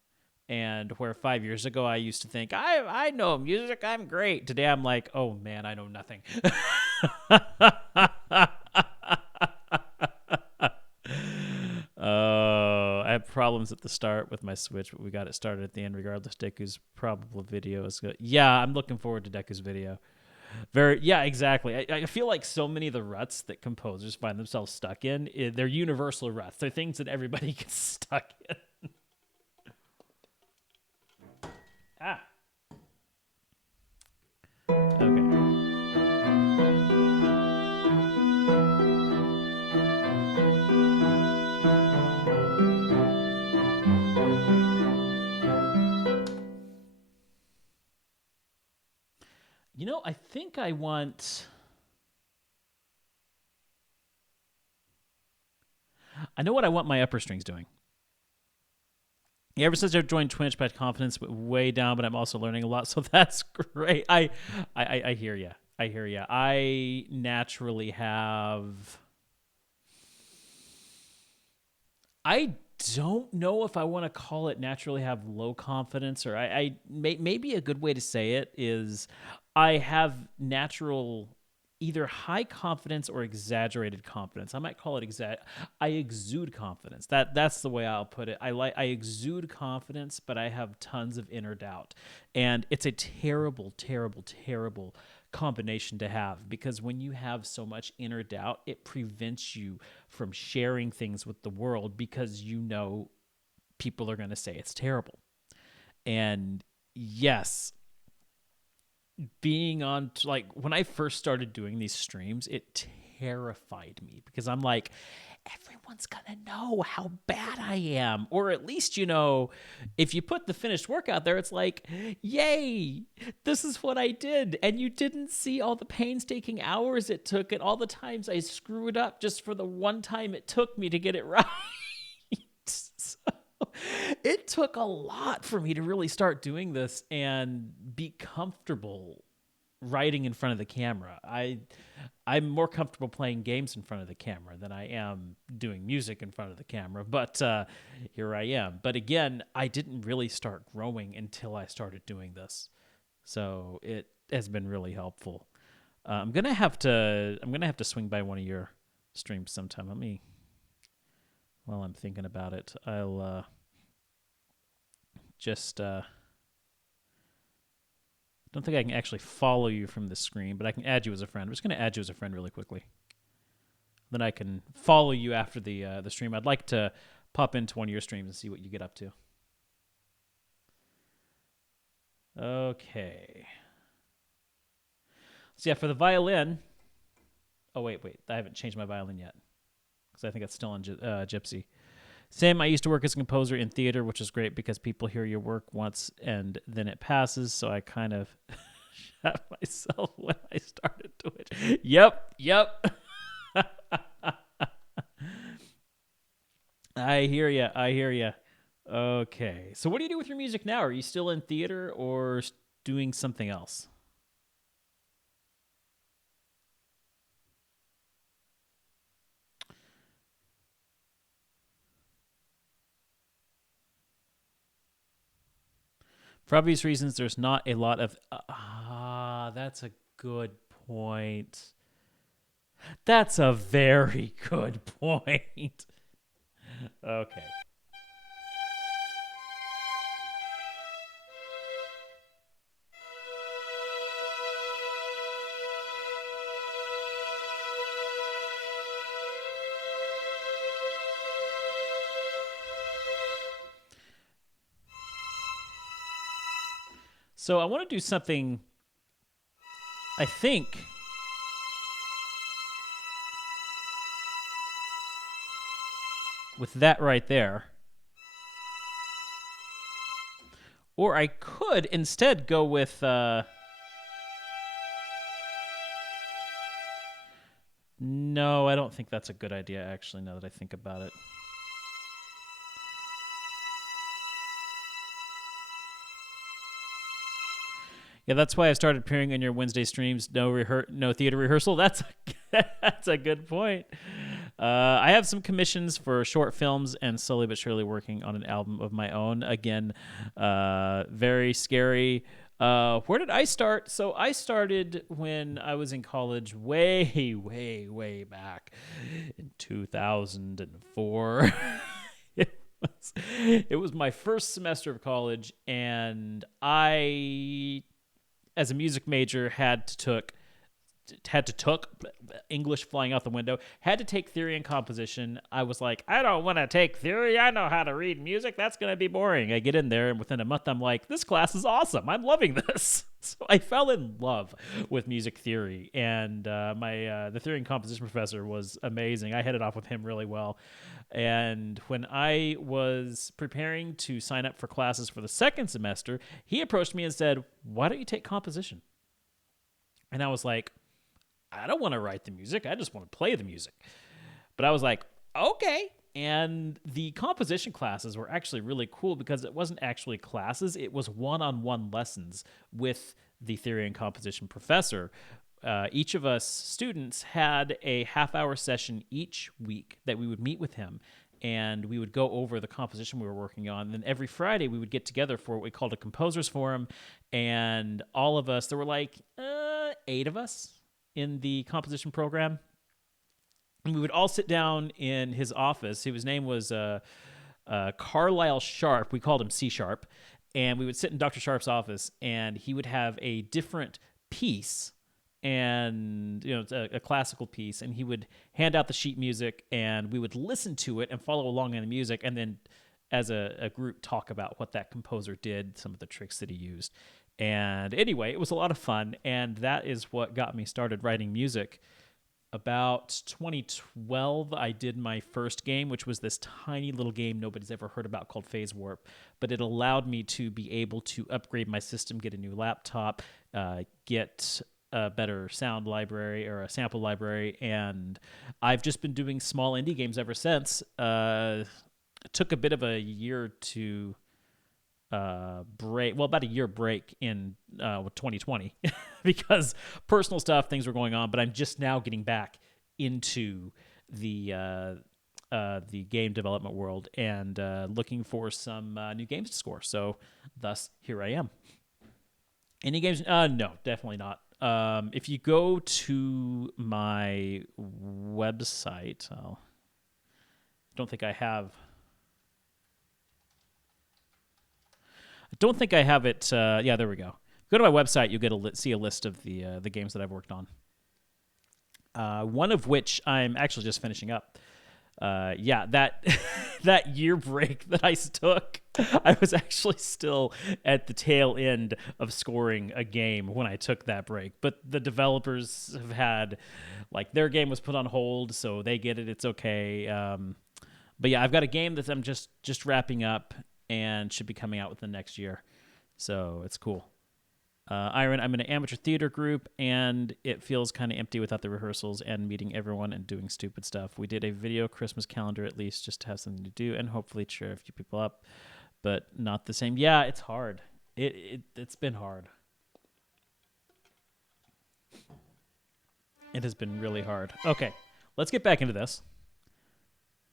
And where 5 years ago I used to think I know music, I'm great. Today I'm like, oh man, I know nothing. Oh, I had problems at the start with my Switch, but we got it started at the end regardless. Deku's probable video is good. Yeah, I'm looking forward to Deku's video. Yeah, exactly. I feel like so many of the ruts that composers find themselves stuck in, they're universal ruts. They're things that everybody gets stuck in. Ah. Okay. I think I want. I know what I want my upper strings doing. Yeah, ever since I've joined Twitch, my confidence went way down, but I'm also learning a lot, so that's great. I hear you. I hear you. I naturally have. I don't know if I want to call it naturally have low confidence, or maybe a good way to say it is I have natural either high confidence or exaggerated confidence. I might call it I exude confidence. That's the way I'll put it. I exude confidence, but I have tons of inner doubt. And it's a terrible, terrible, terrible combination to have, because when you have so much inner doubt, it prevents you from sharing things with the world because people are going to say it's terrible. And yes, being on like when I first started doing these streams, it terrified me because I'm like, everyone's gonna know how bad I am. Or at least, if you put the finished work out there, it's like, yay, this is what I did. And you didn't see all the painstaking hours it took and all the times I screwed up just for the one time it took me to get it right. So it took a lot for me to really start doing this and be comfortable writing in front of the camera. I'm more comfortable playing games in front of the camera than I am doing music in front of the camera, but here I am. But again, I didn't really start growing until I started doing this, so it has been really helpful. I'm gonna have to swing by one of your streams sometime. While I'm thinking about it, I'll just don't think I can actually follow you from the screen, but I can add you as a friend. I'm just going to add you as a friend really quickly. Then I can follow you after the stream. I'd like to pop into one of your streams and see what you get up to. Okay. So yeah, for the violin. Oh wait, I haven't changed my violin yet because I think it's still on Gypsy. Same, I used to work as a composer in theater, which is great because people hear your work once and then it passes. So I kind of shot myself when I started Twitch. Yep. I hear you. Okay. So what do you do with your music now? Are you still in theater or doing something else? For obvious reasons, there's not a lot of... that's a good point. That's a very good point. Okay. So I want to do something, I think, with that right there. Or I could instead go with... No, I don't think that's a good idea, actually, now that I think about it. Yeah, that's why I started appearing in your Wednesday streams. No theater rehearsal. That's a good point. I have some commissions for short films and slowly but surely working on an album of my own. Again, very scary. Where did I start? So I started when I was in college, way, way, way back in 2004. It was my first semester of college, and I, as a music major, had to took English flying out the window, had to take theory and composition. I was like, I don't want to take theory. I know how to read music. That's going to be boring. I get in there, and within a month, I'm like, this class is awesome. I'm loving this. So I fell in love with music theory, and the theory and composition professor was amazing. I hit it off with him really well. And when I was preparing to sign up for classes for the second semester, he approached me and said, why don't you take composition? And I was like, I don't want to write the music. I just want to play the music. But I was like, okay. And the composition classes were actually really cool because it wasn't actually classes. It was one-on-one lessons with the theory and composition professor. Each of us students had a half-hour session each week that we would meet with him, and we would go over the composition we were working on. And then every Friday, we would get together for what we called a composer's forum, and all of us, there were like 8 of us in the composition program, and we would all sit down in his office. His name was Carlisle Sharp. We called him C Sharp, and we would sit in Dr. Sharp's office, and he would have a different piece, and it's a classical piece, and he would hand out the sheet music, and we would listen to it and follow along in the music, and then as a group talk about what that composer did, some of the tricks that he used. And anyway, it was a lot of fun, and that is what got me started writing music. About 2012, I did my first game, which was this tiny little game nobody's ever heard about called Phase Warp, but it allowed me to be able to upgrade my system, get a new laptop, get a better sound library or a sample library, and I've just been doing small indie games ever since. It took a bit of a year to about a year break in 2020 because personal stuff, things were going on, but I'm just now getting back into the game development world and looking for some new games to score. So thus here I am. Any games? No, definitely not. If you go to my website, I don't think I have it. Yeah, there we go. Go to my website. You get see a list of the games that I've worked on. One of which I'm actually just finishing up. That that year break that I took, I was actually still at the tail end of scoring a game when I took that break. But the developers have had, their game was put on hold, so they get it. It's okay. But yeah, I've got a game that I'm just wrapping up and should be coming out within the next year. So it's cool. Iron, I'm in an amateur theater group, and it feels kind of empty without the rehearsals and meeting everyone and doing stupid stuff. We did a video Christmas calendar at least just to have something to do and hopefully cheer a few people up, but not the same. Yeah, it's hard. It's been hard. It has been really hard. Okay, let's get back into this.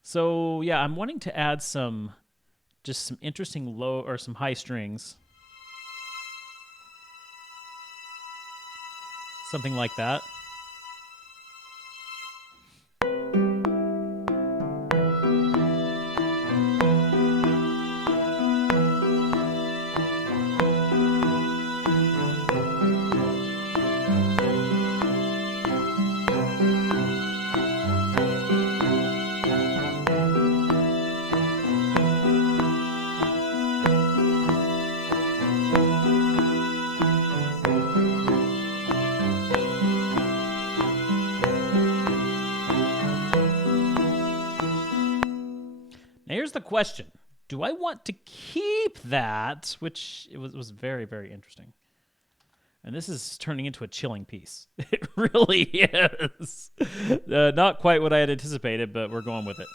So yeah, I'm wanting to add some interesting low or some high strings. Something like that. Here's the question. Do I want to keep that? Which it was very, very interesting. And this is turning into a chilling piece. It really is. Not quite what I had anticipated, but we're going with it.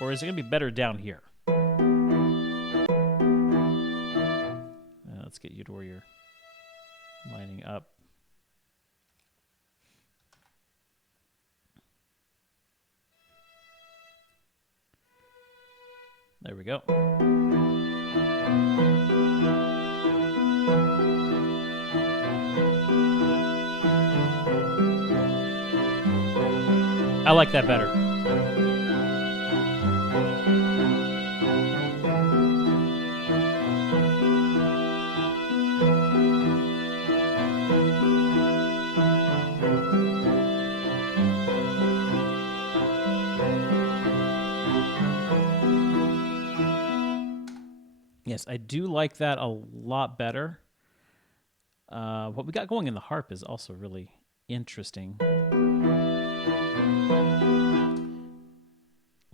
Or is it going to be better down here? Let's get you to where you're lining up. There we go. I like that better. Yes, I do like that a lot better. What we got going in the harp is also really interesting.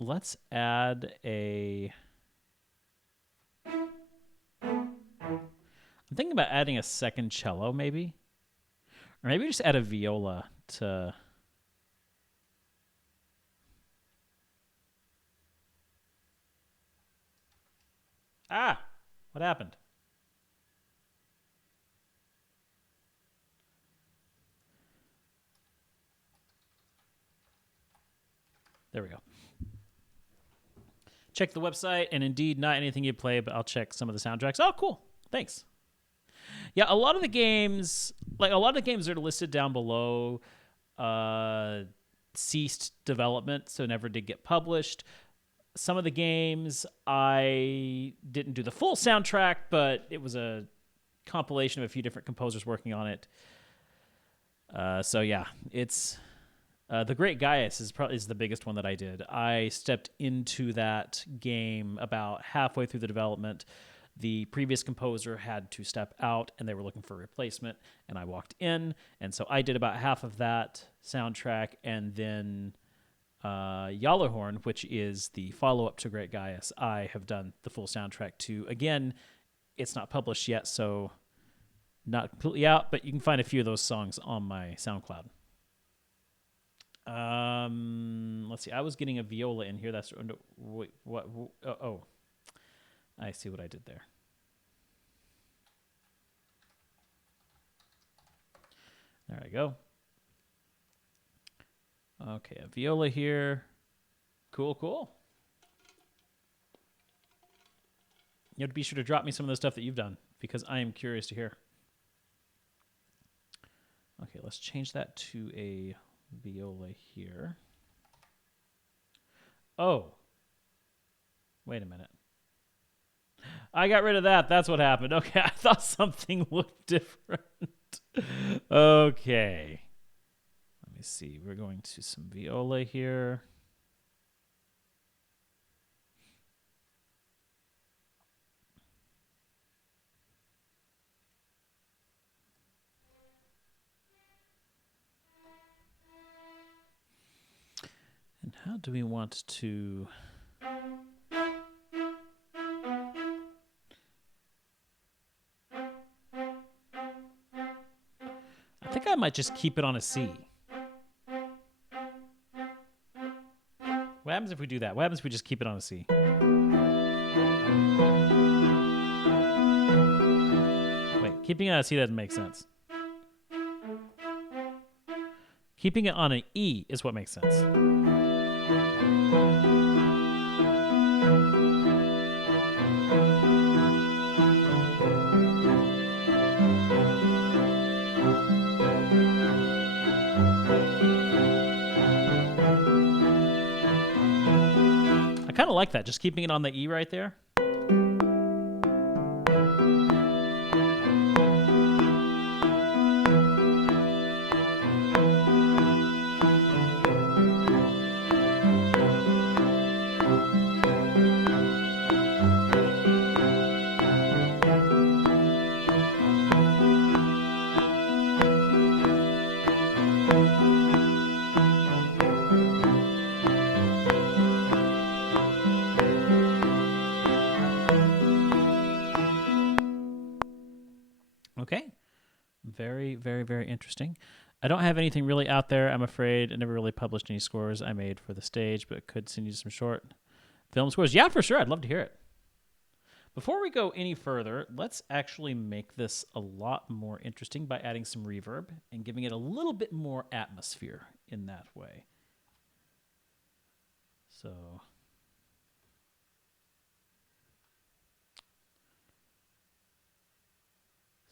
Let's add a... I'm thinking about adding a second cello, maybe. Or maybe just add a viola to... Ah! What happened? There we go. Check the website, and indeed, not anything you play, but I'll check some of the soundtracks. Oh, cool. Thanks. Yeah, a lot of the games that are listed down below ceased development, so never did get published. Some of the games, I didn't do the full soundtrack, but it was a compilation of a few different composers working on it. So yeah, it's The Great Gaius is the biggest one that I did. I stepped into that game about halfway through the development. The previous composer had to step out, and they were looking for a replacement, and I walked in, and so I did about half of that soundtrack, and then Yalahorn, which is the follow-up to Great Gaius, I have done the full soundtrack to. Again, it's not published yet, so not completely out, but you can find a few of those songs on my SoundCloud. Let's see. I was getting a viola in here. That's wait, what? Oh, I see what I did there. There I go. Okay, a viola here. Cool. You have to be sure to drop me some of the stuff that you've done, because I am curious to hear. Okay, let's change that to a viola here. Oh. Wait a minute. I got rid of that. That's what happened. Okay, I thought something looked different. Okay. Let me see. We're going to some viola here. And how do we want to... I think I might just keep it on a C. What happens if we do that? What happens if we just keep it on a C? Wait, keeping it on a C doesn't make sense. Keeping it on an E is what makes sense. I kind of like that, just keeping it on the E right there. Okay. Very, very, very interesting. I don't have anything really out there, I'm afraid. I never really published any scores I made for the stage, but could send you some short film scores. Yeah, for sure. I'd love to hear it. Before we go any further, let's actually make this a lot more interesting by adding some reverb and giving it a little bit more atmosphere in that way. So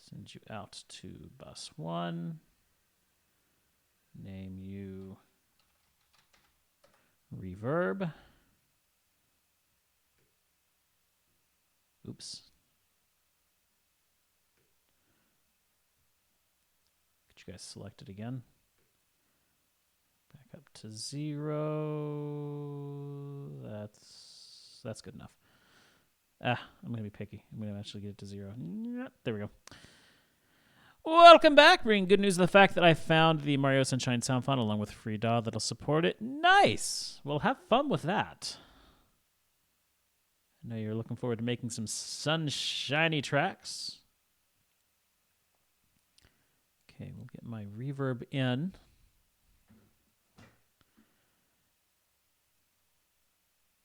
send you out to bus 1. Name you reverb. Oops. Could you guys select it again? Back up to 0. That's good enough. I'm going to be picky. I'm going to actually get it to 0. There we go. Welcome back. Bringing good news of the fact that I found the Mario Sunshine sound file along with free DAW that'll support it. Nice. Well, have fun with that. I know you're looking forward to making some sunshiny tracks. Okay, we'll get my reverb in.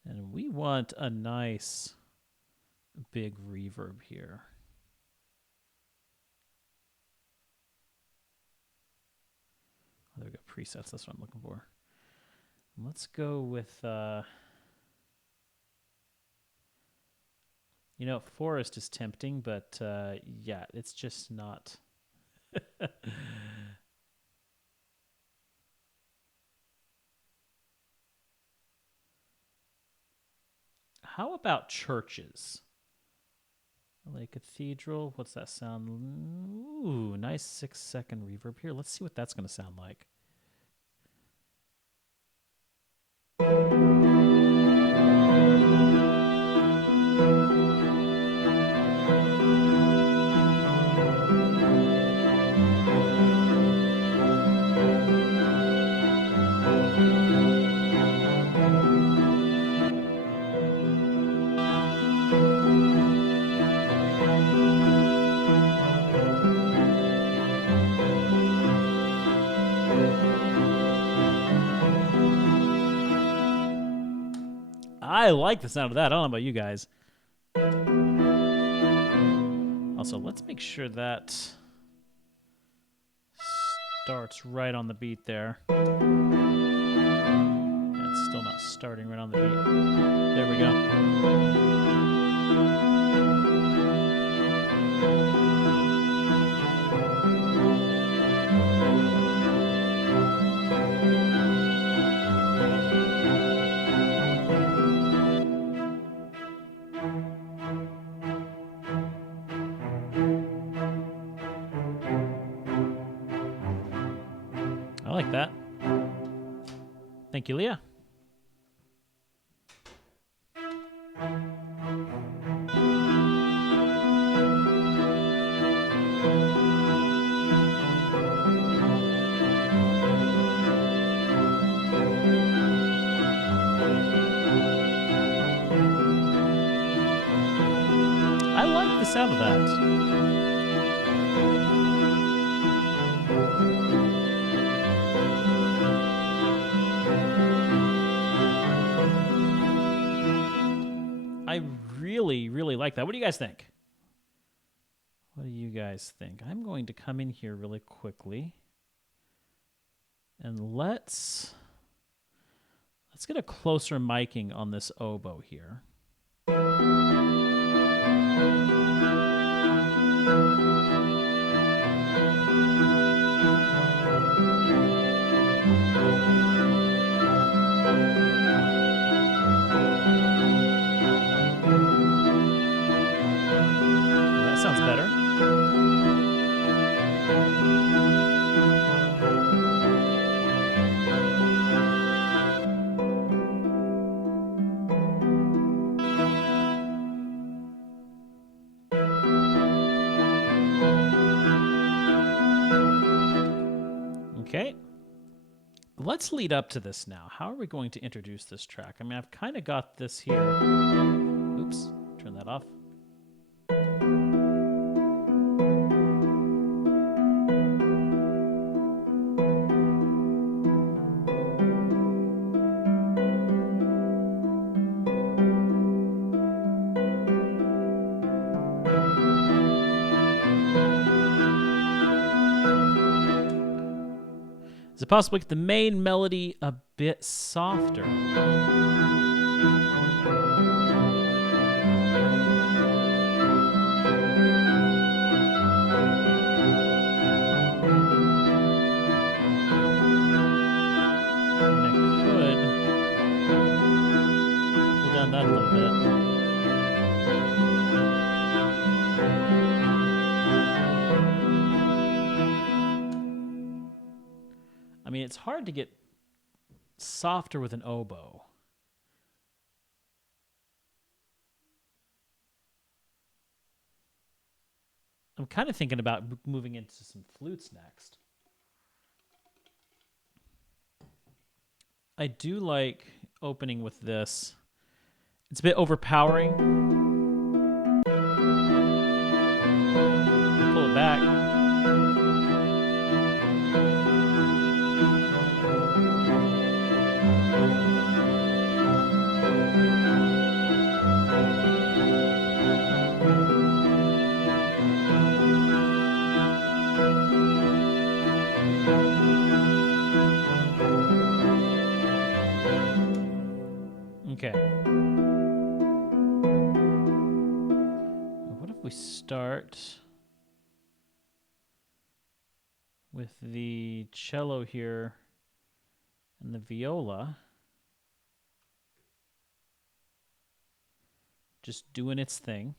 And we want a nice big reverb here. Oh, there we go, presets, that's what I'm looking for. Let's go with, you know, forest is tempting, but yeah, it's just not. How about churches? LA Cathedral, what's that sound? Ooh, nice 6-second reverb here. Let's see what that's going to sound like. I like the sound of that. I don't know about you guys. Also, let's make sure that starts right on the beat there. Yeah, it's still not starting right on the beat. There we go. I like that. Thank you, Leah. I like the sound of that. I really, really like that. What do you guys think? What do you guys think? I'm going to come in here really quickly. And let's get a closer miking on this oboe here. That sounds better. Okay. Let's lead up to this now. How are we going to introduce this track? I mean, I've kind of got this here. Oops, turn that off. possible to get the main melody a bit softer? That a little bit. I mean, it's hard to get softer with an oboe. I'm kind of thinking about moving into some flutes next. I do like opening with this. It's a bit overpowering. Pull it back. Okay. What if we start with the cello here and the viola just doing its thing.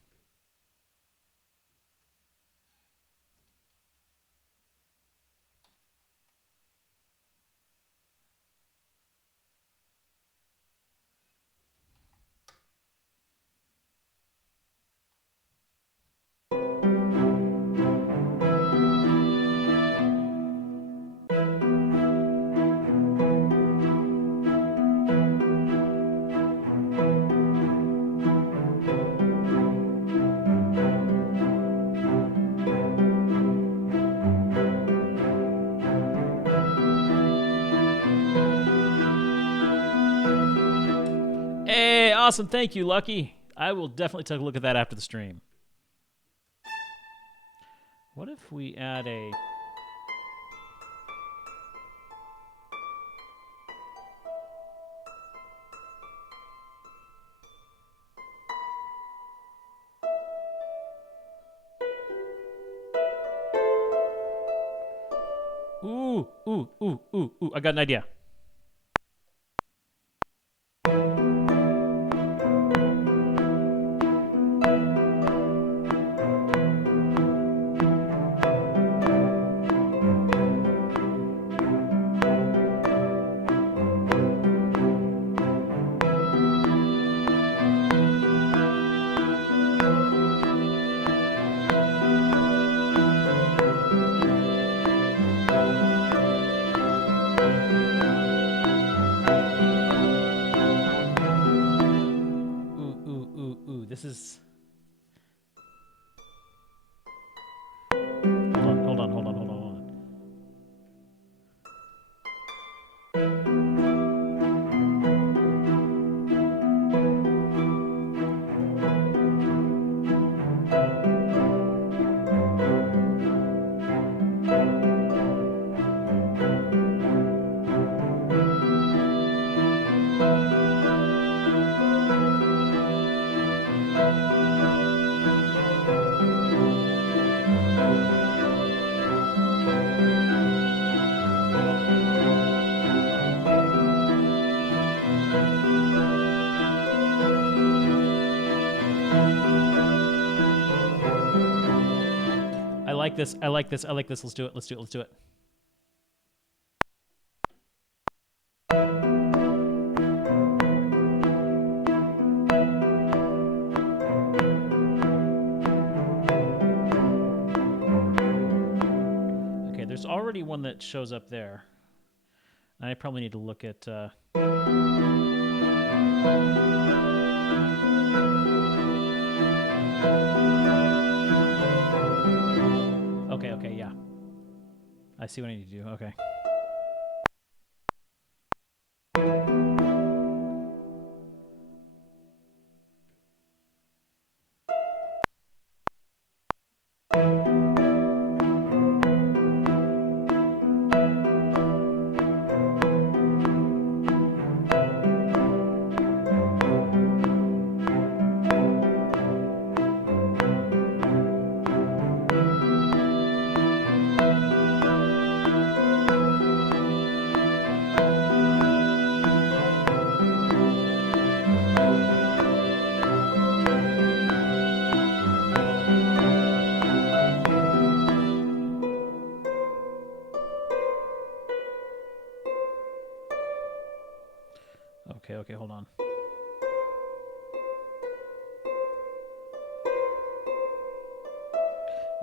Hey, awesome. Thank you, Lucky. I will definitely take a look at that after the stream. What if we add a... Ooh, I got an idea. This is... Hold on. I like this. Let's do it. Okay, there's already one that shows up there. I probably need to look at... Okay, yeah. I see what I need to do. Okay.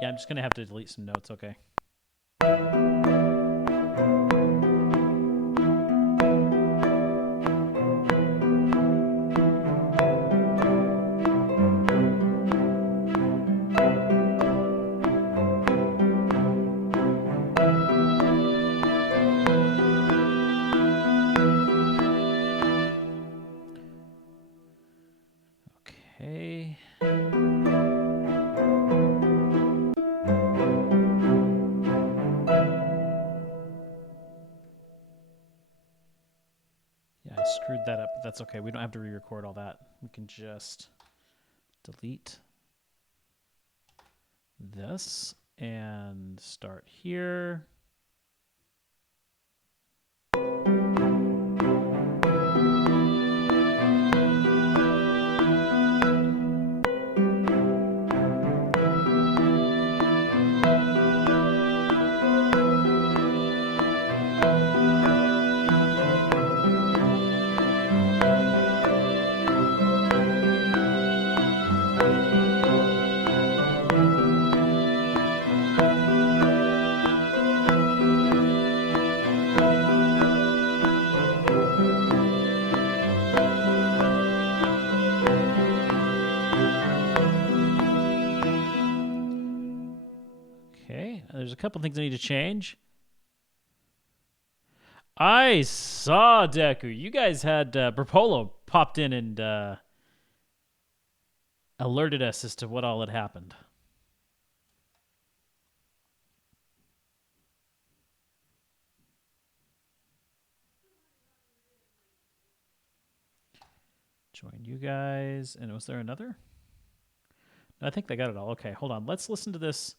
Yeah, I'm just going to have to delete some notes, okay. Okay. Yeah, I screwed that up, but that's okay. We don't have to re-record all that. We can just delete this and start here. Okay, there's a couple things I need to change. I saw Deku. You guys had Berpolo popped in and alerted us as to what all had happened. Join you guys. And was there another? No, I think they got it all. Okay, hold on. Let's listen to this.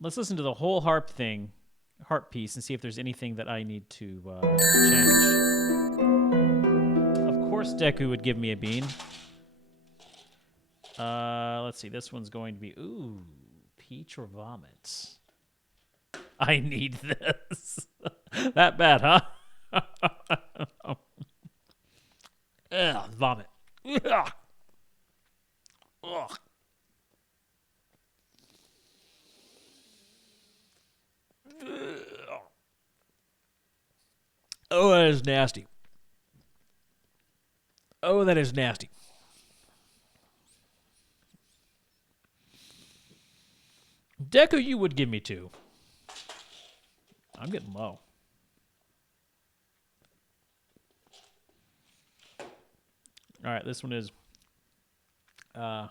Let's listen to the whole harp piece, and see if there's anything that I need to change. Of course, Deku would give me a bean. Let's see. This one's going to be, ooh, peach or vomit. I need this. That bad, huh? Ugh, vomit. Ugh. Ugh. Oh, that is nasty. Oh, that is nasty. Deku, you would give me 2. I'm getting low. All right, this one is... Ooh,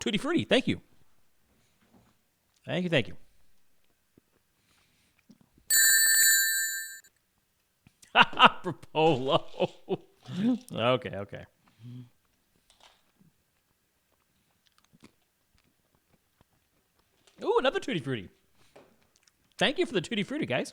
Tutti Frutti. Thank you. Thank you, thank you. Propolo. Okay, okay. Ooh, another Tutti Frutti. Thank you for the Tutti Frutti, guys.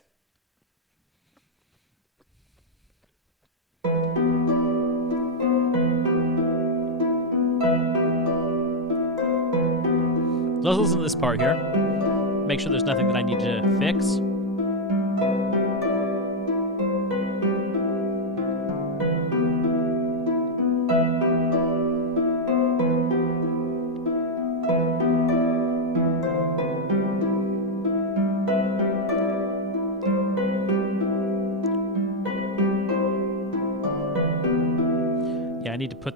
Let's listen to this part here. Make sure there's nothing that I need to fix. Yeah, I need to put...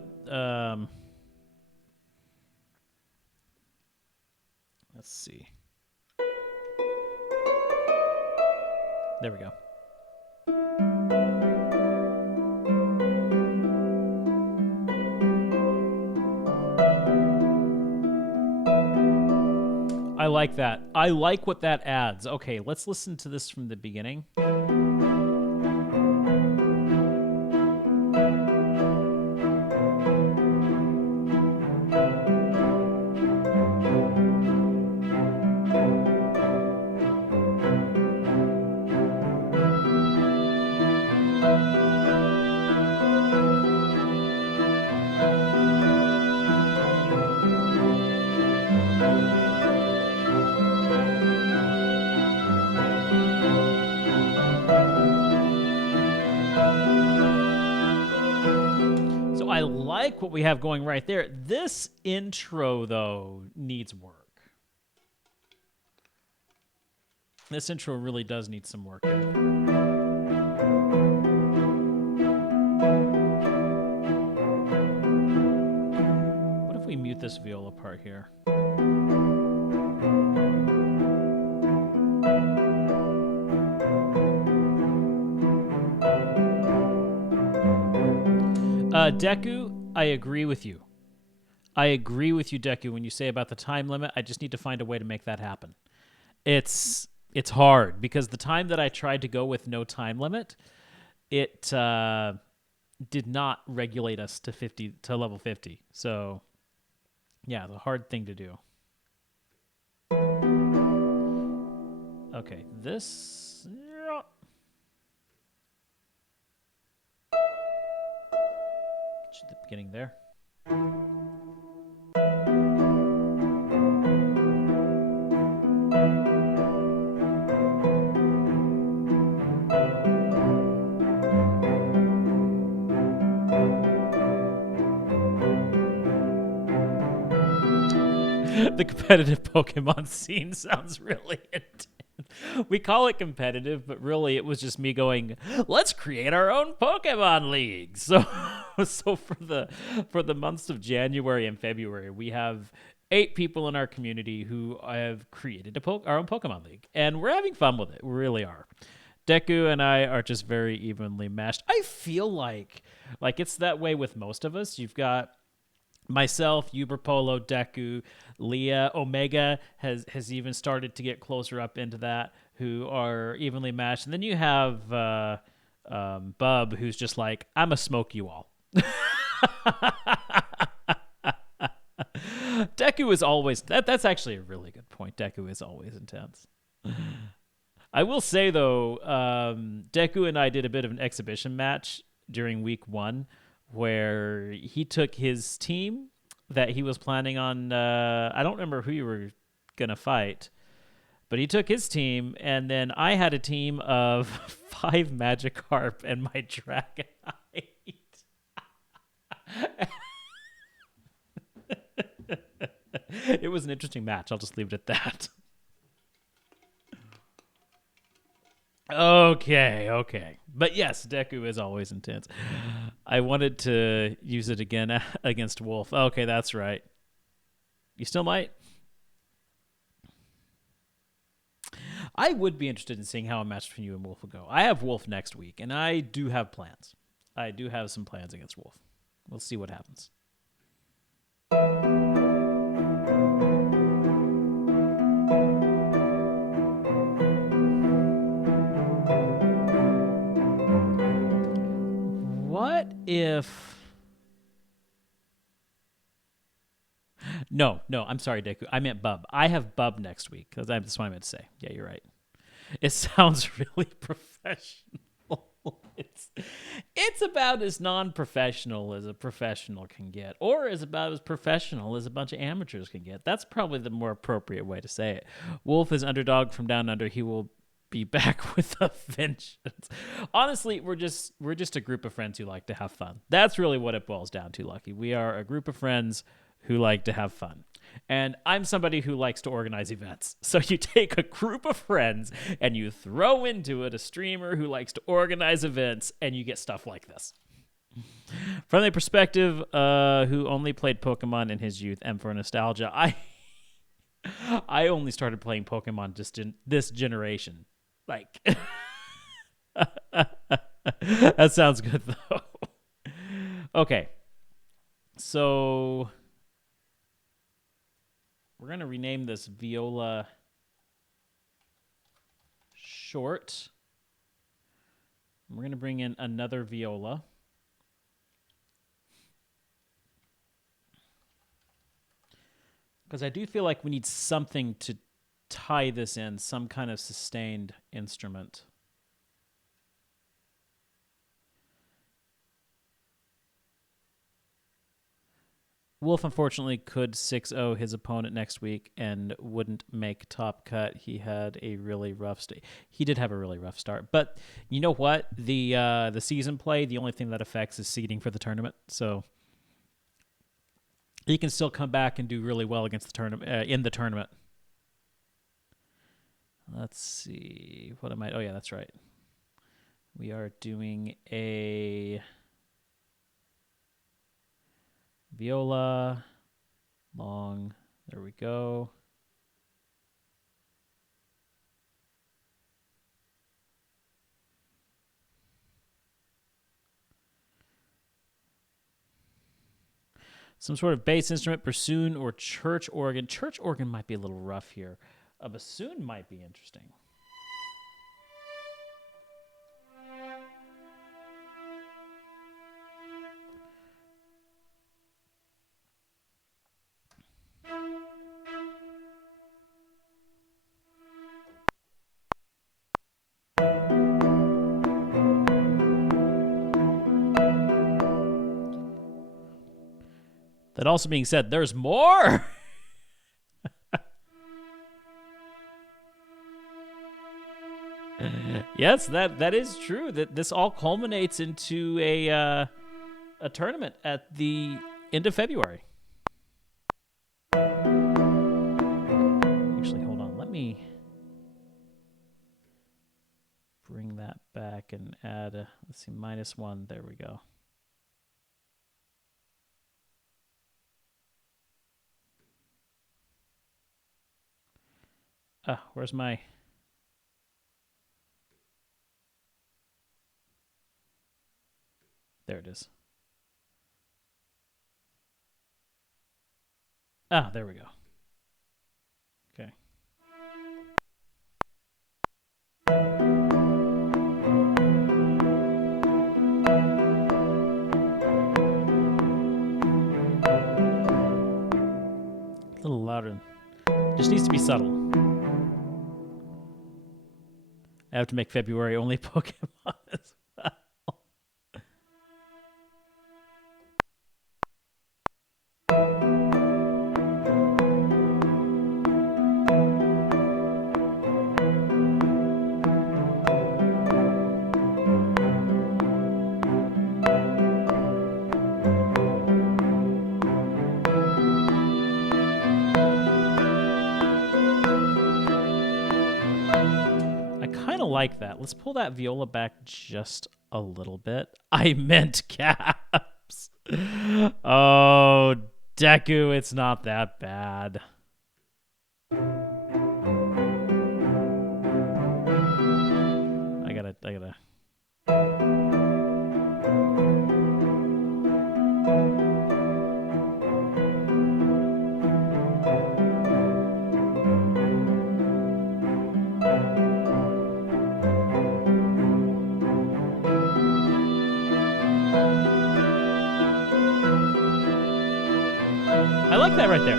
let's see. There we go. I like that. I like what that adds. Okay, let's listen to this from the beginning. I like what we have going right there. This intro, though, needs work. This intro really does need some work. What if we mute this viola part here? Deku, I agree with you. I agree with you, Deku, when you say about the time limit. I just need to find a way to make that happen. It's hard because the time that I tried to go with no time limit, it did not regulate us to level 50. So, yeah, the hard thing to do. Okay, this. Get you the beginning there. The competitive Pokemon scene sounds really intense. We call it competitive, but really it was just me going, let's create our own Pokemon League. So for the months of January and February, we have 8 people in our community who have created our own Pokemon League, and we're having fun with it. We really are. Deku and I are just very evenly matched. I feel like it's that way with most of us. You've got myself, Uberpolo, Deku, Leah, Omega has even started to get closer up into that, who are evenly matched. And then you have Bub, who's just like, I'm a smoke you all. Deku is always that's actually a really good point. Deku is always intense. I will say though, Deku and I did a bit of an exhibition match during week 1 where he took his team that he was planning on. I don't remember who you were gonna fight, but he took his team, and then I had a team of 5 Magikarp and my Dragonite. It was an interesting match. I'll just leave it at that. Okay. But yes, Deku is always intense. I wanted to use it again against Wolf. Okay, that's right. You still might? I would be interested in seeing how a match between you and Wolf will go. I have Wolf next week, and I do have plans. I do have some plans against Wolf. We'll see what happens. What if... No, I'm sorry, Deku. I meant Bub. I have Bub next week. That's what I meant to say. Yeah, you're right. It sounds really professional. It's about as non-professional as a professional can get, or is about as professional as a bunch of amateurs can get. That's probably the more appropriate way to say it. Wolf is underdog from down under. He will be back with a vengeance. Honestly, we're just a group of friends who like to have fun. That's really what it boils down to, Lucky. We are a group of friends who like to have fun. And I'm somebody who likes to organize events. So you take a group of friends and you throw into it a streamer who likes to organize events, and you get stuff like this. From the perspective who only played Pokemon in his youth, and for nostalgia, I only started playing Pokemon just in this generation. Like, that sounds good, though. Okay. So... we're going to rename this Viola Short. We're going to bring in another Viola. Because I do feel like we need something to tie this in, some kind of sustained instrument. Wolf, unfortunately, could 6-0 his opponent next week and wouldn't make top cut. He had a really rough start. He did have a really rough start. But you know what? The season play, the only thing that affects is seeding for the tournament. So he can still come back and do really well against the tournament in the tournament. Let's see. What am I? Oh, yeah, that's right. We are doing a viola long. There we go. Some sort of bass instrument, bassoon or church organ. Church organ might be a little rough here. A bassoon might be interesting. That also being said, there's more. Yes, that is true. That this all culminates into a tournament at the end of February. Actually, hold on. Let me bring that back and add let's see, -1. There we go. Where's my... There it is. There we go. Okay. A little louder. Just needs to be subtle. I have to make February only Pokemon as well. Like that. Let's pull that viola back just a little bit. I meant caps. Oh, Deku, it's not that bad. I gotta. I like that right there.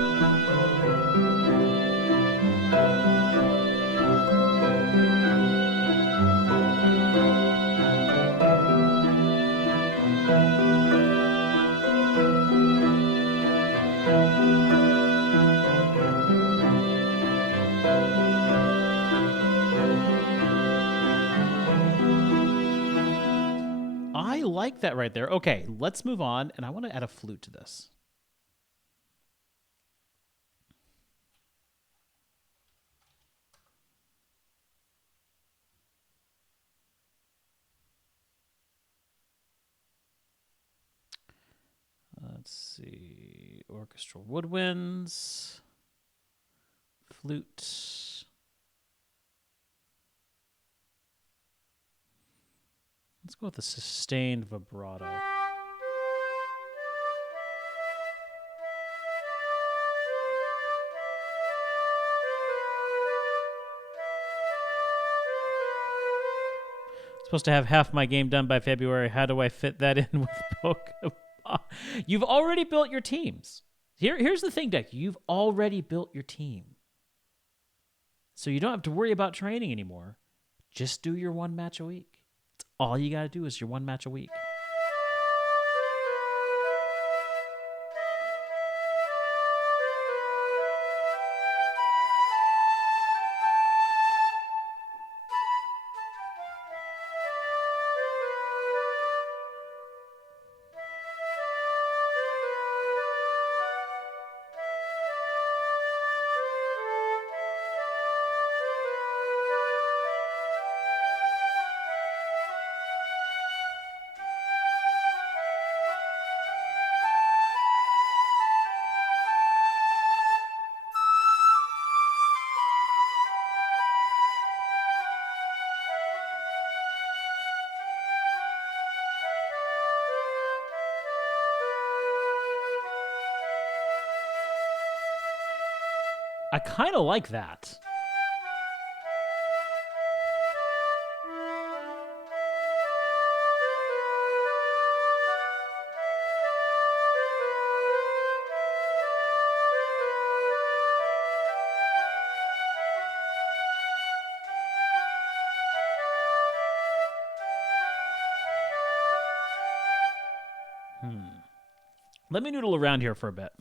I like that right there. Okay, let's move on, and I want to add a flute to this. Let's see. Orchestral woodwinds. Flute. Let's go with a sustained vibrato. Supposed to have half my game done by February. How do I fit that in with Pokemon? You've already built your teams. Here's the thing, Deck. You've already built your team. So you don't have to worry about training anymore. Just do your one match a week. That's all you got to do is your one match a week. I kind of like that. Let me noodle around here for a bit.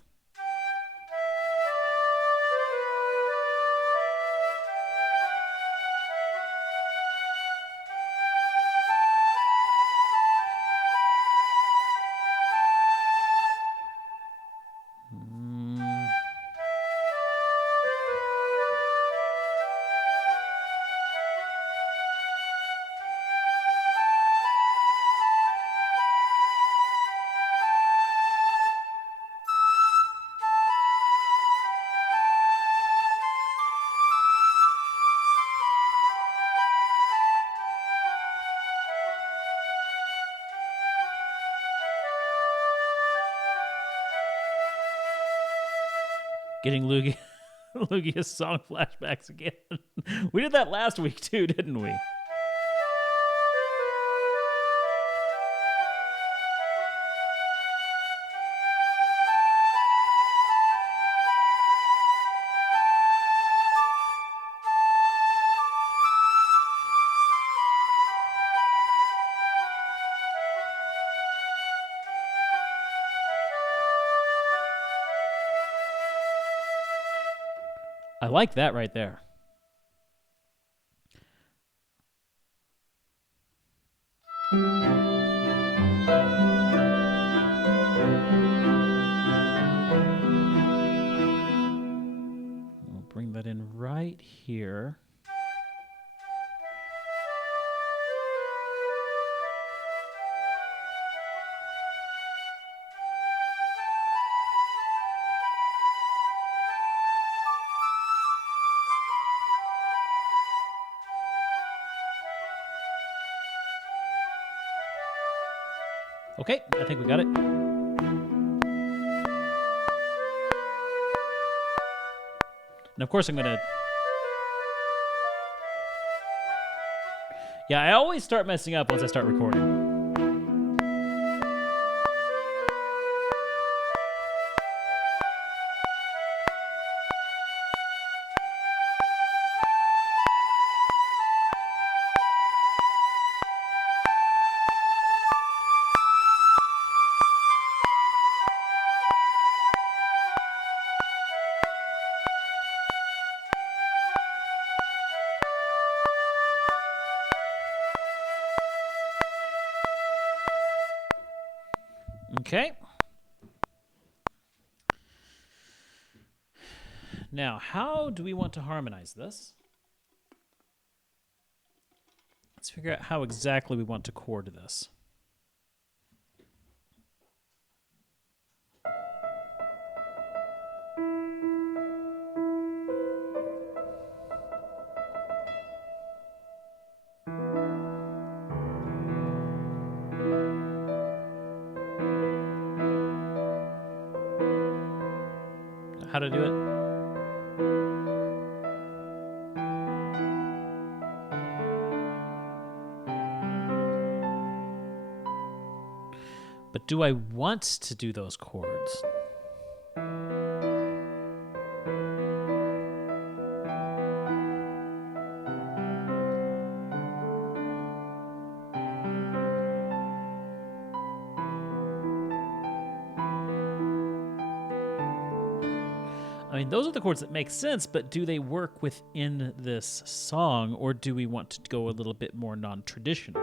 Getting Lugia's song flashbacks again. We did that last week too, didn't we? I like that right there. We'll bring that in right here. Okay, I think we got it. And of course I'm going to... Yeah, I always start messing up once I start recording. Okay. Now, how do we want to harmonize this? Let's figure out how exactly we want to chord this. How to do it? But do I want to do those chords? I mean, those are the chords that make sense, but do they work within this song, or do we want to go a little bit more non-traditional?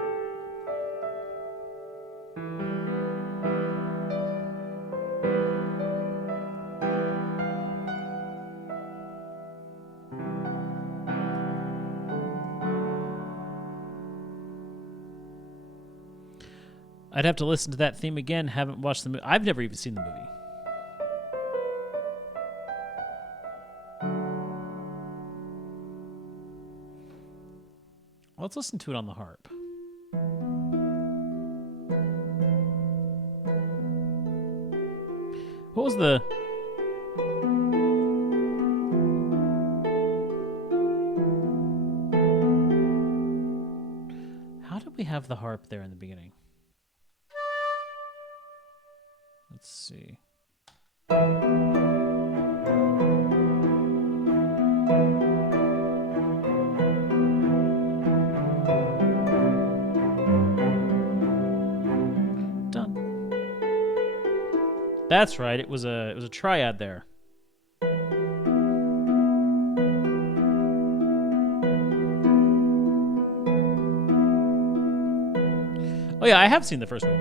I'd have to listen to that theme again. Haven't watched the movie. I've never even seen the movie. Let's listen to it on the harp. What was the... have the harp there in the beginning? Let's see. Done. That's right. It was a triad there. Oh yeah, I have seen the first movie.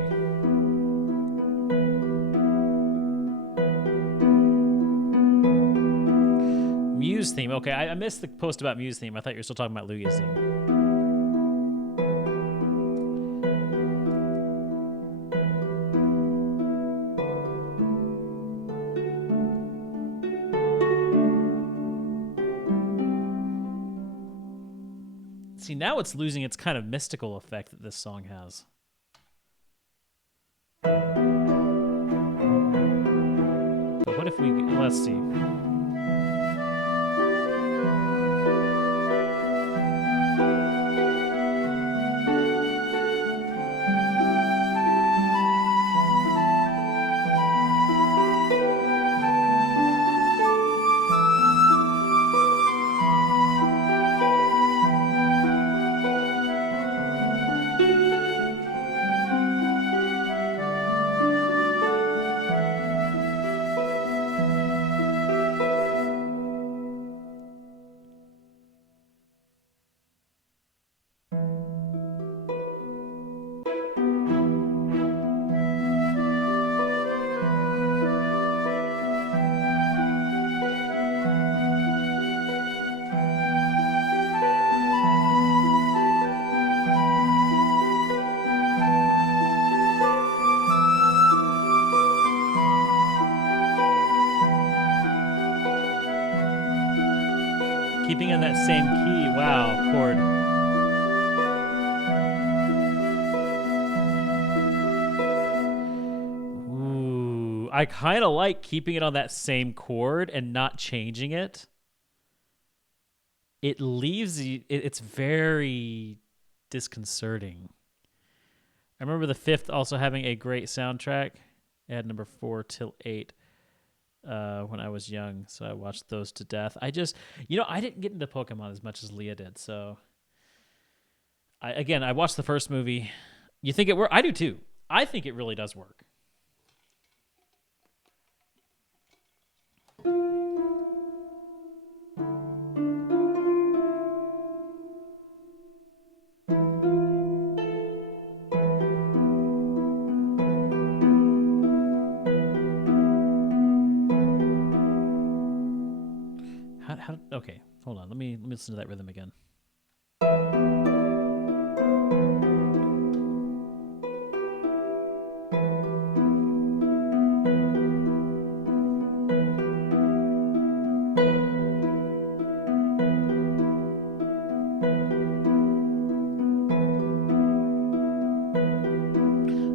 Muse theme. Okay, I missed the post about Muse theme. I thought you were still talking about Lugia's theme. See, now it's losing its kind of mystical effect that this song has. But what if we... Let's see. Keeping in that same key. Wow, chord. Ooh, I kind of like keeping it on that same chord and not changing it. It leaves you... It's very disconcerting. I remember the Fifth also having a great soundtrack. It had number 4 till 8. When I was young, so I watched those to death. I didn't get into Pokemon as much as Leah did, so I watched the first movie. You think it worked? I do too. I think it really does work. Okay, hold on. Let me listen to that rhythm again.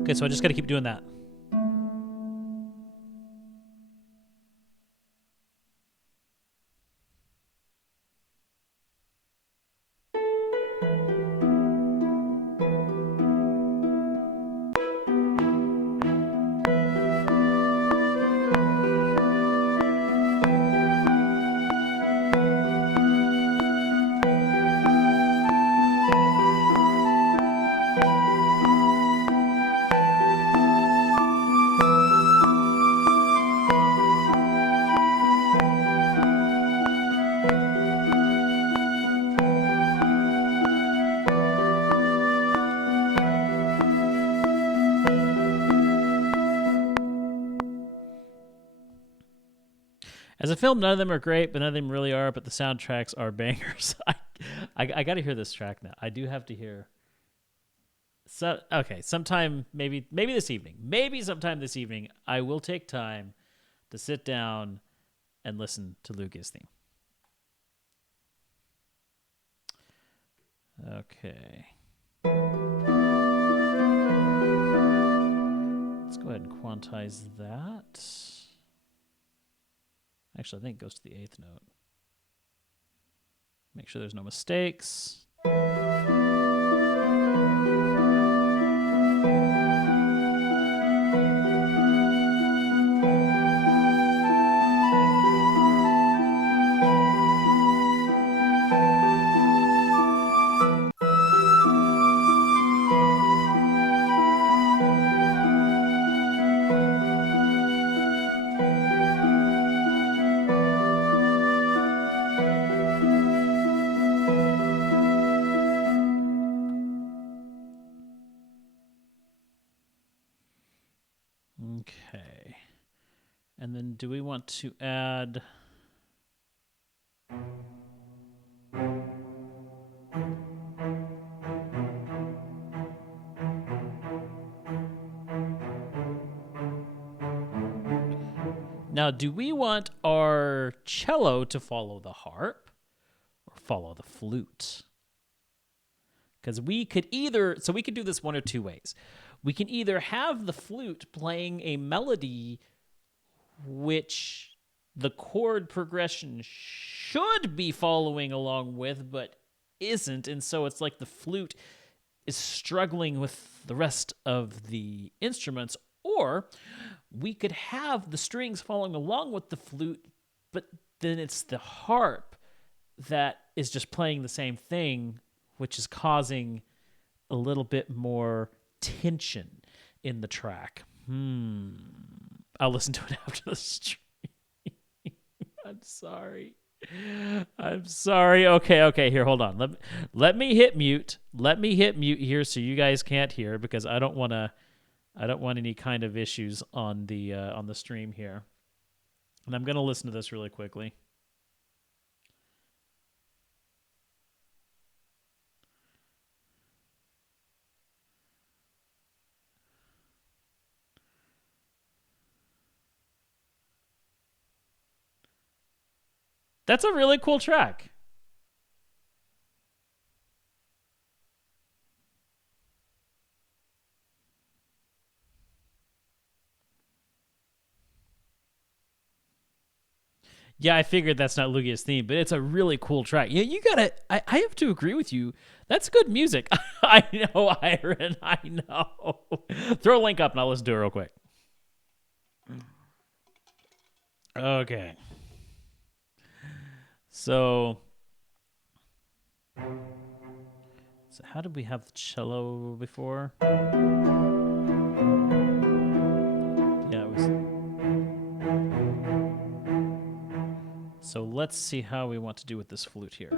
Okay, so I just got to keep doing that. As a film, none of them are great, but none of them really are. But the soundtracks are bangers. I got to hear this track now. I do have to hear. So okay, sometime maybe this evening, sometime this evening, I will take time to sit down and listen to Lugia's theme. Okay. Let's go ahead and quantize that. Actually, I think it goes to the 8th note. Make sure there's no mistakes. Okay. And then do we want to add... Now, do we want our cello to follow the harp or follow the flute? Because we could either... So we could do this one of two ways. We can either have the flute playing a melody which the chord progression should be following along with, but isn't, and so it's like the flute is struggling with the rest of the instruments, or we could have the strings following along with the flute, but then it's the harp that is just playing the same thing, which is causing a little bit more tension in the track. I'll listen to it after the stream. I'm sorry. Okay, here, hold on. Let me hit mute. Let me hit mute here so you guys can't hear, because I don't want any kind of issues on the stream here. And I'm going to listen to this really quickly. That's a really cool track. Yeah, I figured that's not Lugia's theme, but it's a really cool track. Yeah, you gotta... I have to agree with you. That's good music. I know, Iron. I know. Throw a link up and I'll listen to it real quick. Okay. So how did we have the cello before? Yeah, it was... So let's see how we want to do with this flute here.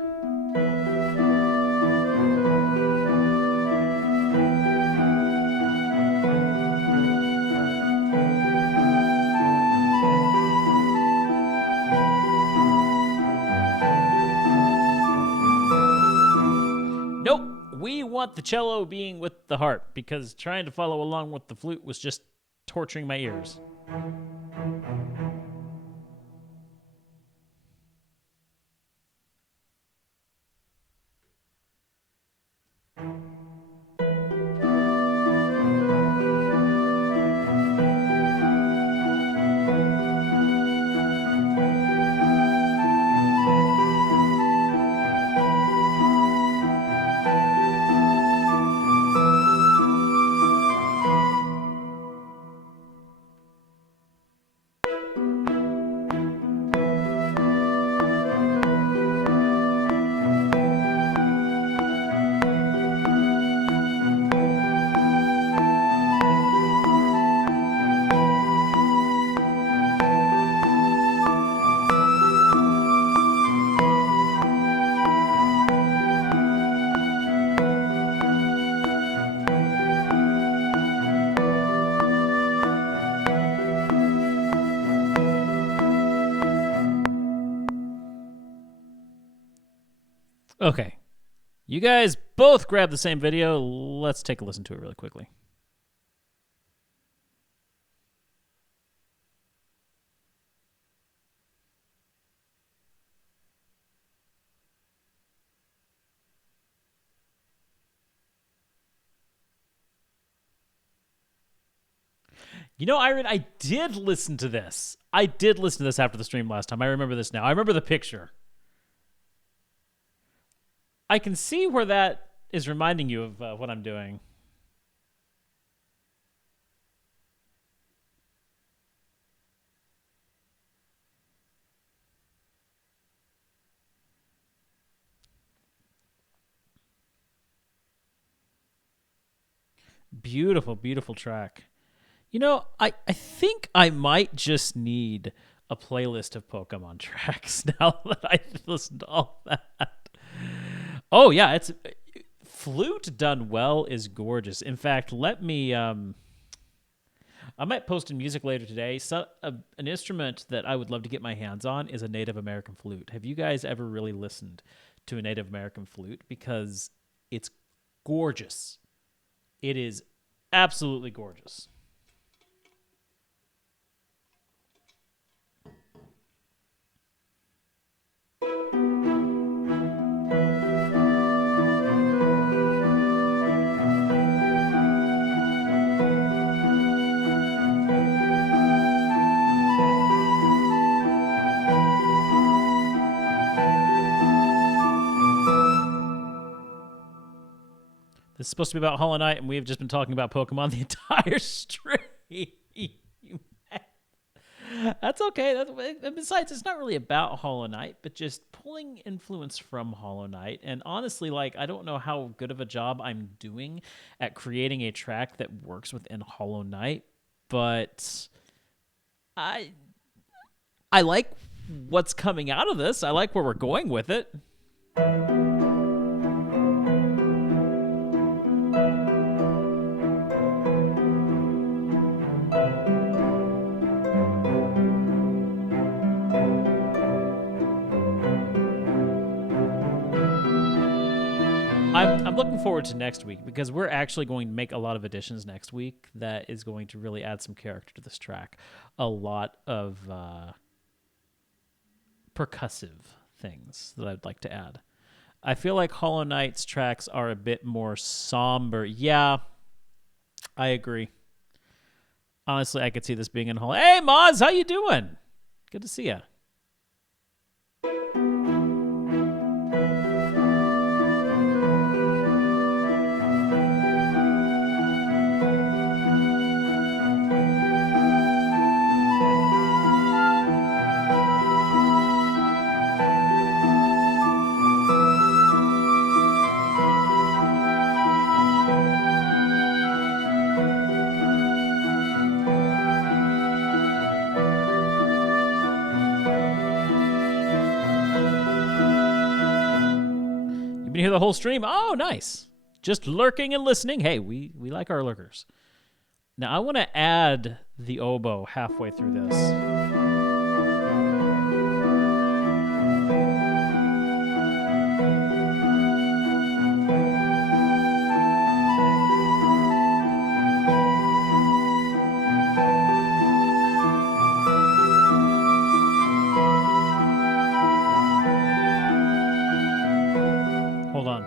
Nope, we want the cello being with the harp, because trying to follow along with the flute was just torturing my ears. Okay. You guys both grabbed the same video. Let's take a listen to it really quickly. You know, Iron, I did listen to this. I did listen to this after the stream last time. I remember this now. I remember the picture. I can see where that is reminding you of what I'm doing. Beautiful, beautiful track. You know, I think I might just need a playlist of Pokemon tracks now that I've listened to all that. Oh yeah, it's flute done well is gorgeous. In fact, let me I might post in music later today. An instrument that I would love to get my hands on is a Native American flute. Have you guys ever really listened to a Native American flute? Because it's gorgeous. It is absolutely gorgeous. This is supposed to be about Hollow Knight, and we have just been talking about Pokemon the entire stream. That's okay. Besides, it's not really about Hollow Knight, but just pulling influence from Hollow Knight. And honestly, like, I don't know how good of a job I'm doing at creating a track that works within Hollow Knight, but I like what's coming out of this. I like where we're going with it. I'm looking forward to next week because we're actually going to make a lot of additions next week that is going to really add some character to this track. A lot of percussive things that I'd like to add. I feel like Hollow Knight's tracks are a bit more somber. Yeah, I agree. Honestly, I could see this being in Hollow. Hey, Moz, how you doing? Good to see you. You hear the whole stream? Oh, nice. Just lurking and listening. Hey, we like our lurkers. Now, I want to add the oboe halfway through this. Hold on.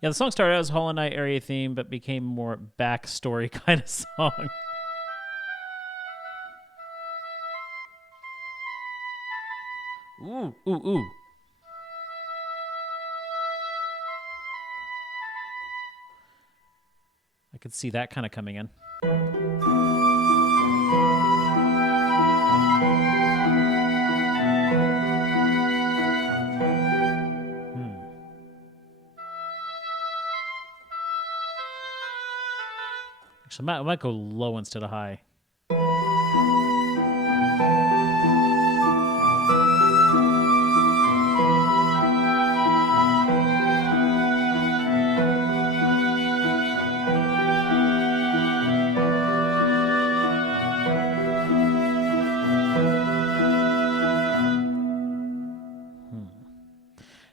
Yeah, the song started out as Hollow Knight area theme, but became more backstory kind of song. Ooh, ooh, ooh. I could see that kind of coming in. Actually, I might go low instead of high.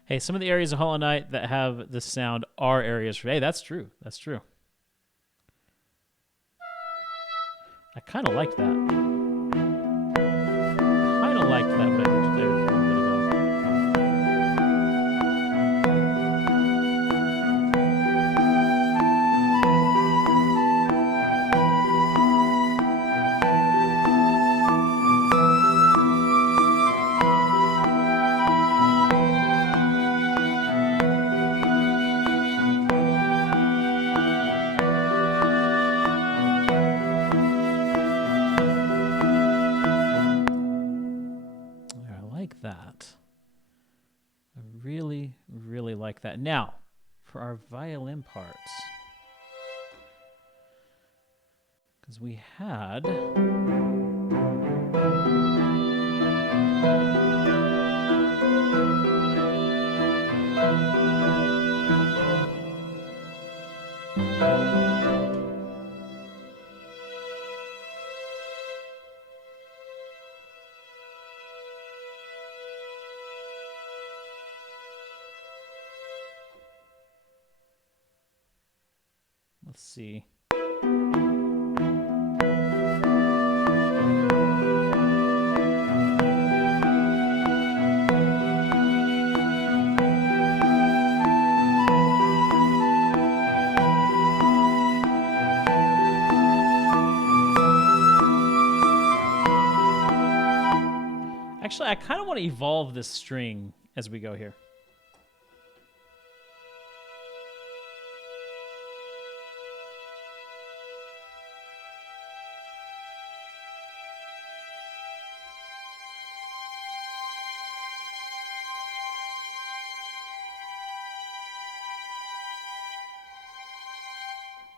Hey, some of the areas of Hollow Knight that have this sound are areas for... Hey, that's true. That's true. I kind of liked that. Kind of liked that, but I did there a little bit ago. That. I really, really like that. Now, for our violin parts. Because we had... Let's see. Actually, I kind of want to evolve this string as we go here.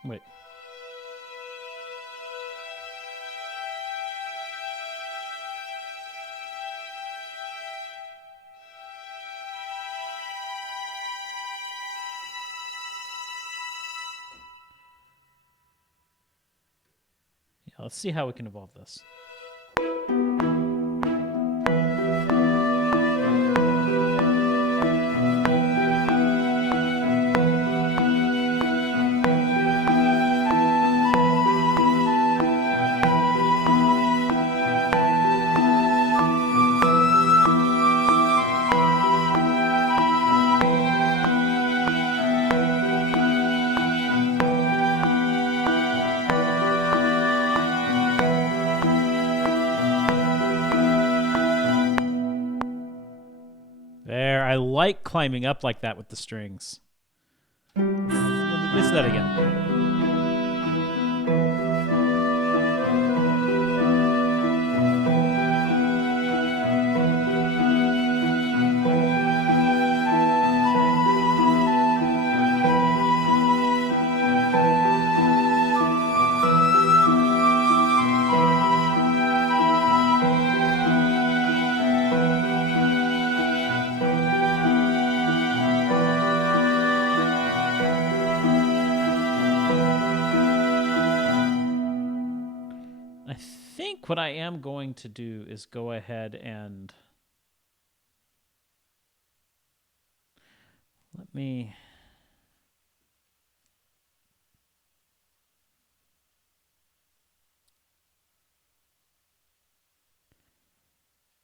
Wait. Yeah, let's see how we can evolve this. There, I like climbing up like that with the strings. Let's do that again. What I am going to do is go ahead and let me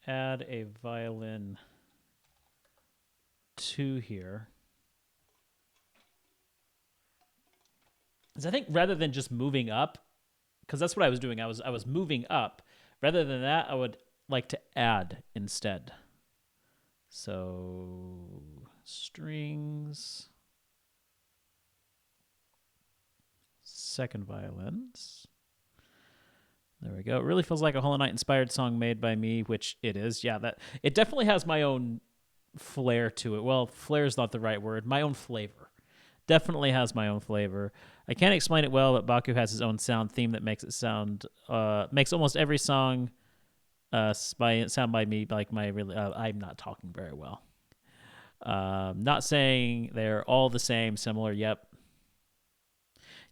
add a violin 2 here. Because I think rather than just moving up, because that's what I was doing. I was moving up. Rather than that, I would like to add instead. So strings, second violins. There we go. It really feels like a Hollow Knight inspired song made by me, which it is. Yeah, that it definitely has my own flair to it. Well, flair is not the right word. My own flavor. Definitely has my own flavor. I can't explain it well, but Baku has his own sound theme that makes it sound makes almost every song sound by me like my really. I'm not talking very well. Not saying they're all the same, similar. Yep.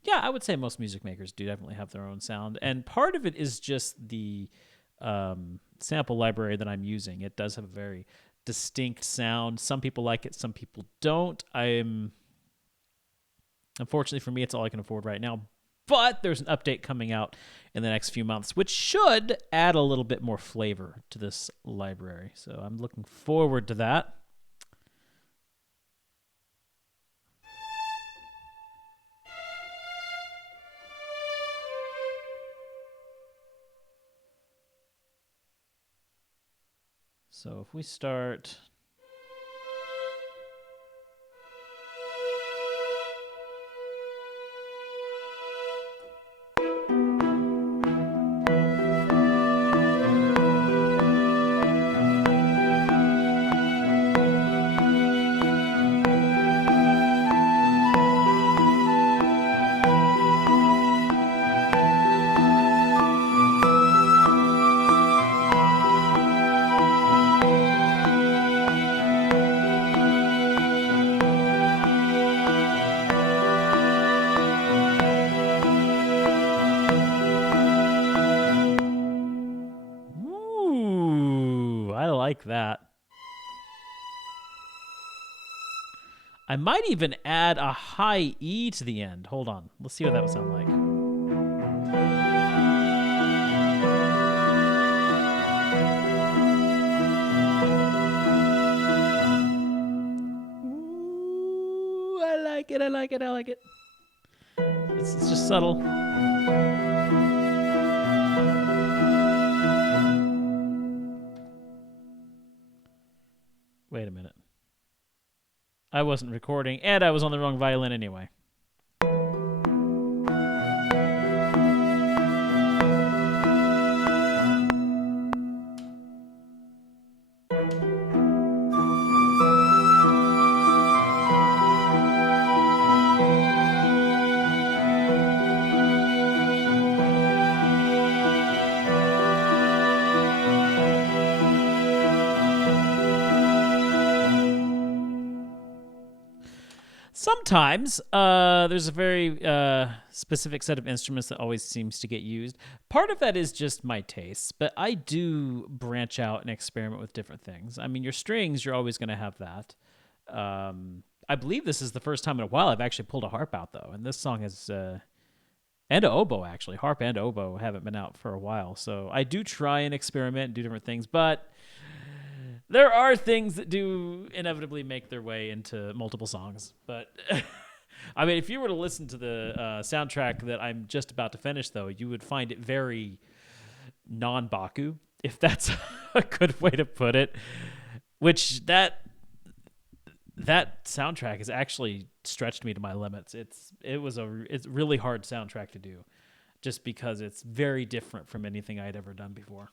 Yeah, I would say most music makers do definitely have their own sound, and part of it is just the sample library that I'm using. It does have a very distinct sound. Some people like it, some people don't. Unfortunately for me, it's all I can afford right now. But there's an update coming out in the next few months, which should add a little bit more flavor to this library. So I'm looking forward to that. So if we start... like that. I might even add a high E to the end. Hold on. Let's see what that would sound like. Ooh, I like it. I like it. I like it. It's just subtle. Wait a minute. I wasn't recording, and I was on the wrong violin anyway. Sometimes there's a very specific set of instruments that always seems to get used. Part of that is just my tastes, but I do branch out and experiment with different things. I mean, your strings, you're always going to have that. I believe this is the first time in a while I've actually pulled a harp out, though, and this song is and a oboe, actually. Harp and oboe haven't been out for a while, so I do try and experiment and do different things, but there are things that do inevitably make their way into multiple songs. But, I mean, if you were to listen to the soundtrack that I'm just about to finish, though, you would find it very non-Baku, if that's a good way to put it. Which, that soundtrack has actually stretched me to my limits. It's a really hard soundtrack to do, just because it's very different from anything I'd ever done before.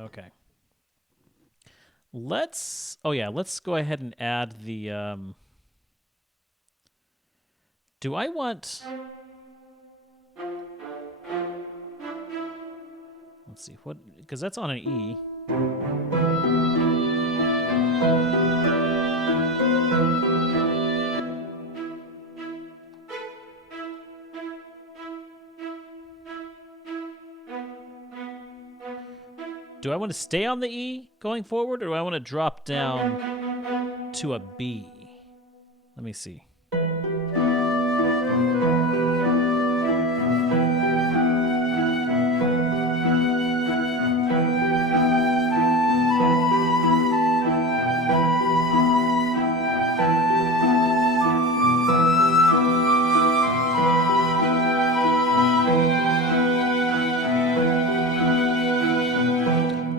Okay. Let's go ahead and add the do I want let's see what, because that's on an E. Do I want to stay on the E going forward, or do I want to drop down to a B? Let me see.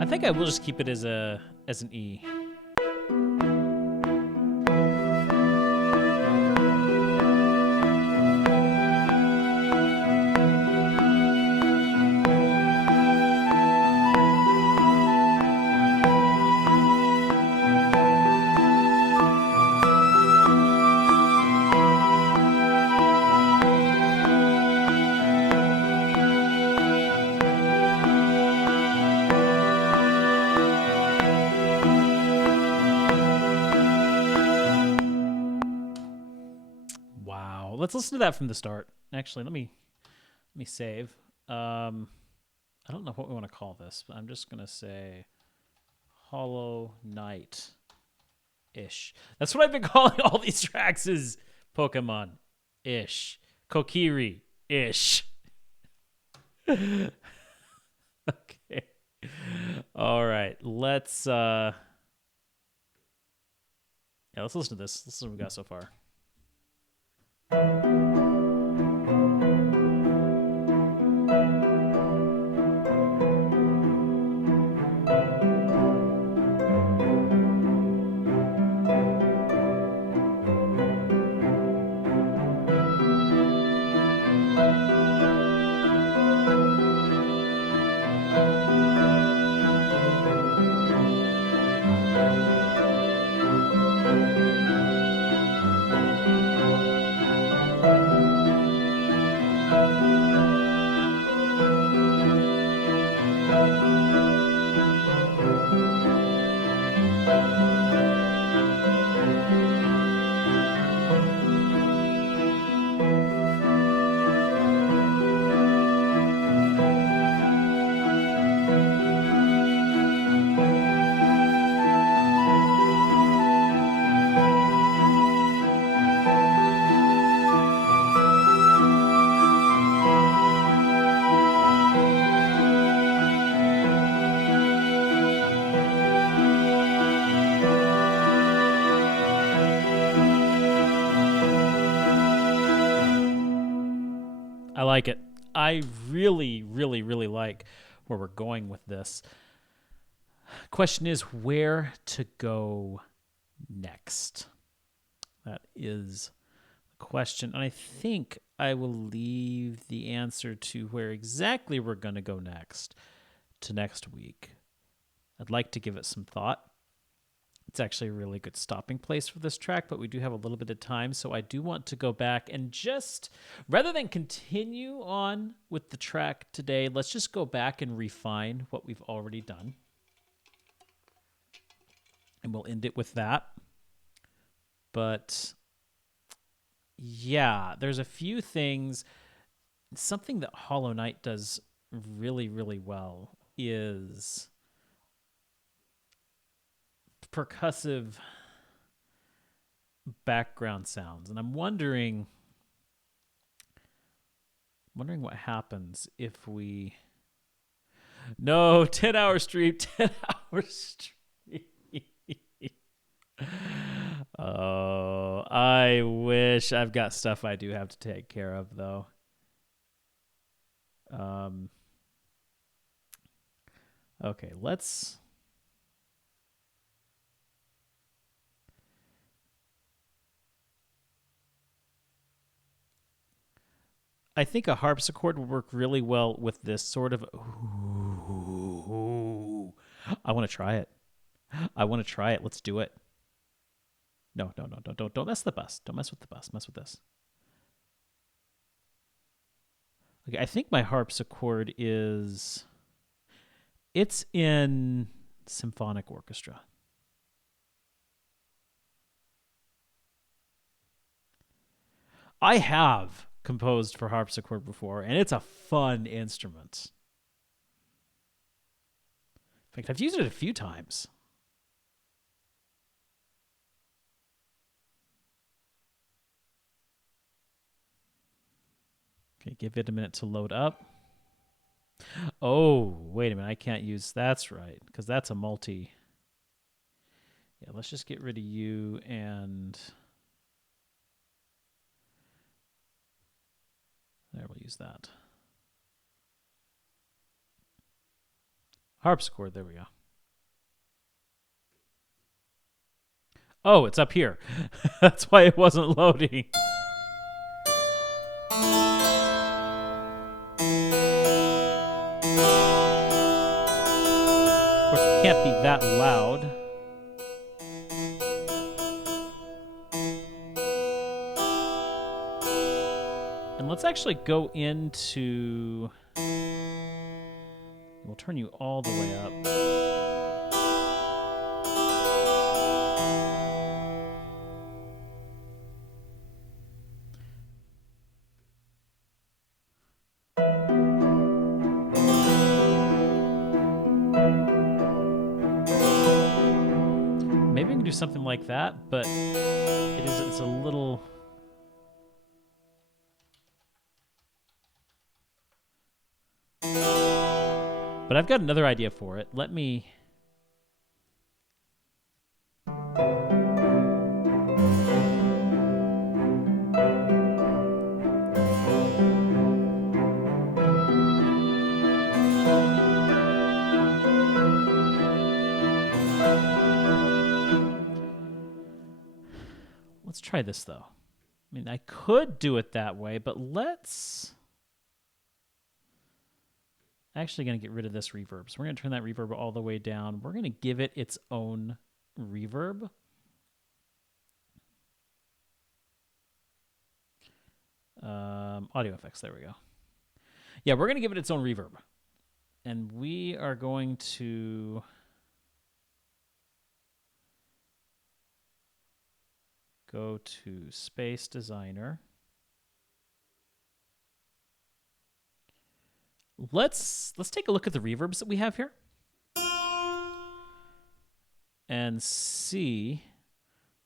I think I will just keep it as an E. Let's listen to that from the start. Actually, let me save. I don't know what we want to call this, but I'm just gonna say Hollow Knight-ish. That's what I've been calling all these tracks, is Pokemon-ish, Kokiri-ish. Okay. All right. Let's listen to this. Let's see what we got so far. like it. I really, really, really like where we're going with this. Question is where to go next. That is the question. And I think I will leave the answer to where exactly we're going to go next to next week. I'd like to give it some thought. It's actually a really good stopping place for this track, but we do have a little bit of time, so I do want to go back and just, rather than continue on with the track today, let's just go back and refine what we've already done. And we'll end it with that. But yeah, there's a few things. Something that Hollow Knight does really, really well is percussive background sounds. And I'm wondering what happens if we... No, 10-hour stream, 10-hour stream. Oh, I wish. I've got stuff I do have to take care of, though. Okay, let's... I think a harpsichord would work really well with this sort of... Ooh, I want to try it. Let's do it. No, don't mess the bus. Don't mess with the bus. Mess with this. Okay, I think my harpsichord is... It's in symphonic orchestra. I have composed for harpsichord before, and it's a fun instrument. In fact, I've used it a few times. Okay, give it a minute to load up. Oh, wait a minute. I can't use... That's right, because that's a multi... Yeah, let's just get rid of you and... There, we'll use that. Harpsichord, there we go. Oh, it's up here. That's why it wasn't loading. Of course, we can't be that loud. And let's actually go into... We'll turn you all the way up. Maybe we can do something like that, but it's a little... But I've got another idea for it. Let me... Let's try this, though. I mean, I could do it that way, but let's... Actually going to get rid of this reverb. So we're going to turn that reverb all the way down. We're going to give it its own reverb. Audio effects, there we go. Yeah, we're going to give it its own reverb. And we are going to... go to Space Designer. Let's take a look at the reverbs that we have here and see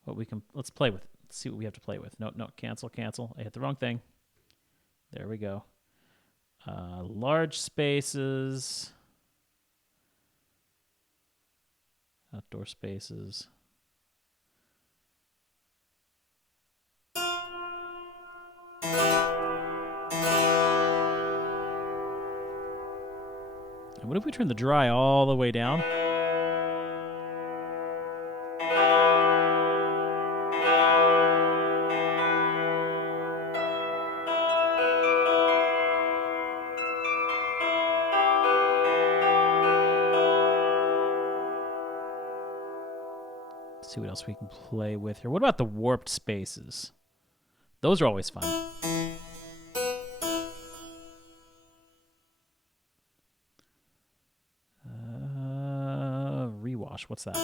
what we can... Let's play with it. Let's see what we have to play with. No, cancel. I hit the wrong thing. There we go. Large spaces. Outdoor spaces. What if we turn the dry all the way down? Let's see what else we can play with here. What about the warped spaces? Those are always fun. Rewash, what's that?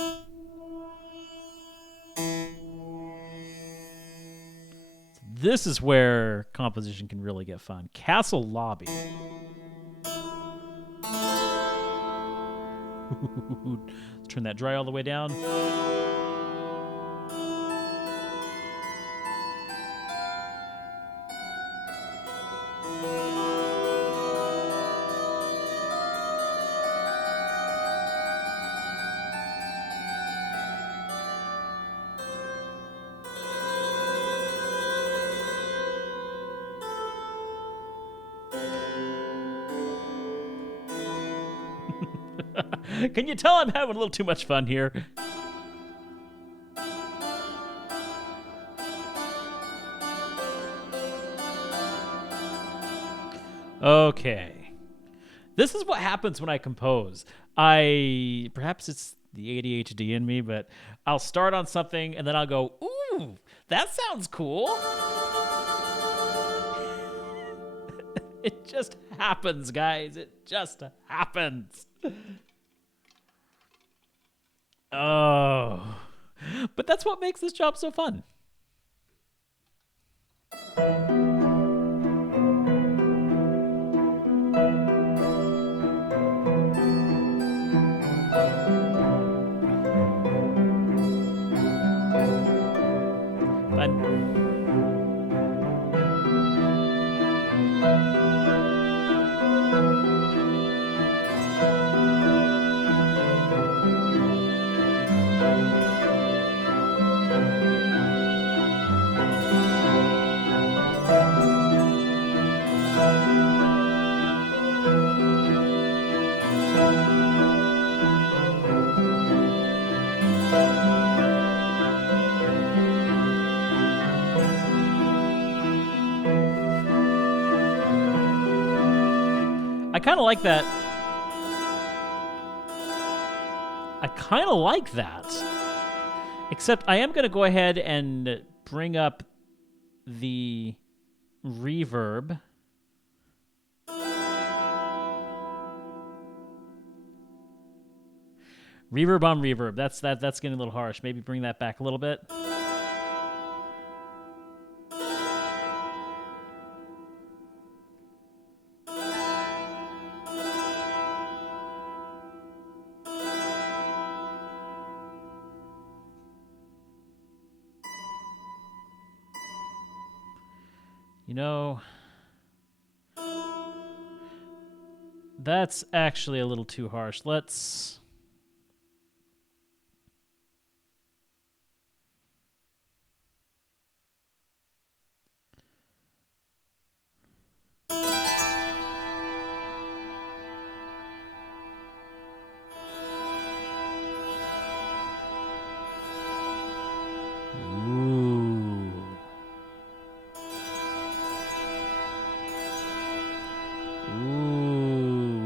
This is where composition can really get fun. Castle Lobby. Let's turn that dry all the way down. Can you tell I'm having a little too much fun here? Okay. This is what happens when I compose. Perhaps it's the ADHD in me, but I'll start on something and then I'll go, ooh, that sounds cool. It just happens, guys. It just happens. Oh, but that's what makes this job so fun. I kind of like that. I kind of like that. Except I am going to go ahead and bring up the reverb. Reverb on reverb. That's getting a little harsh. Maybe bring that back a little bit. You know, that's actually a little too harsh. Let's...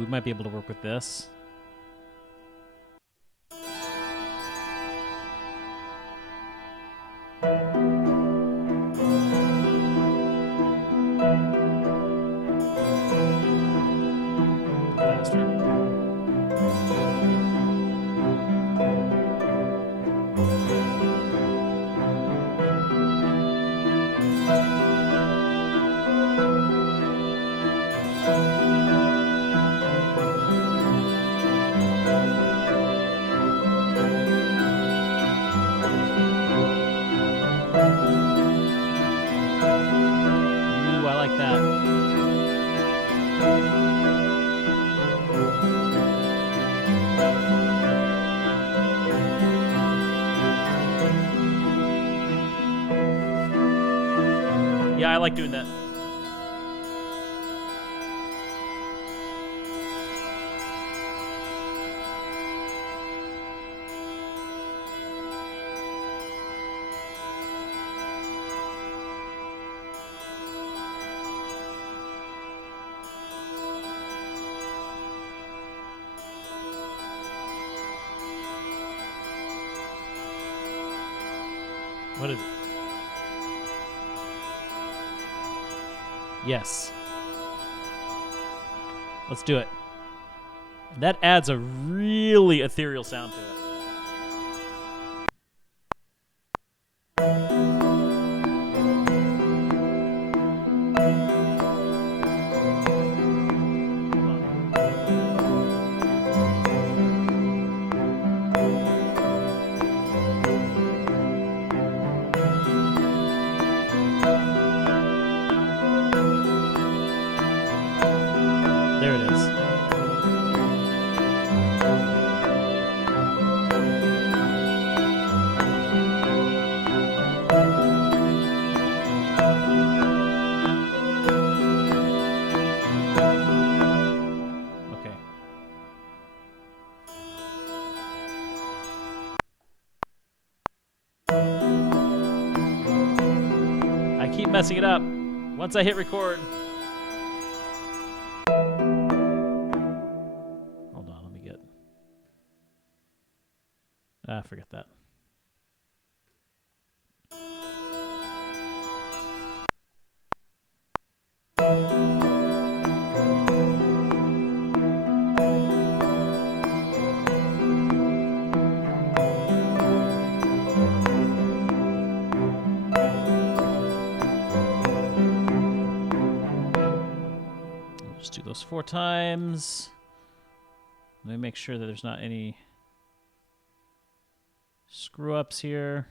might be able to work with this. Yeah, I like doing that. What is it? Yes. Let's do it. That adds a really ethereal sound to it. There it is. Okay. I keep messing it up. Once I hit record. Hold on, let me get. Forget that. Just do those 4 times. Let me make sure that there's not any screw ups here.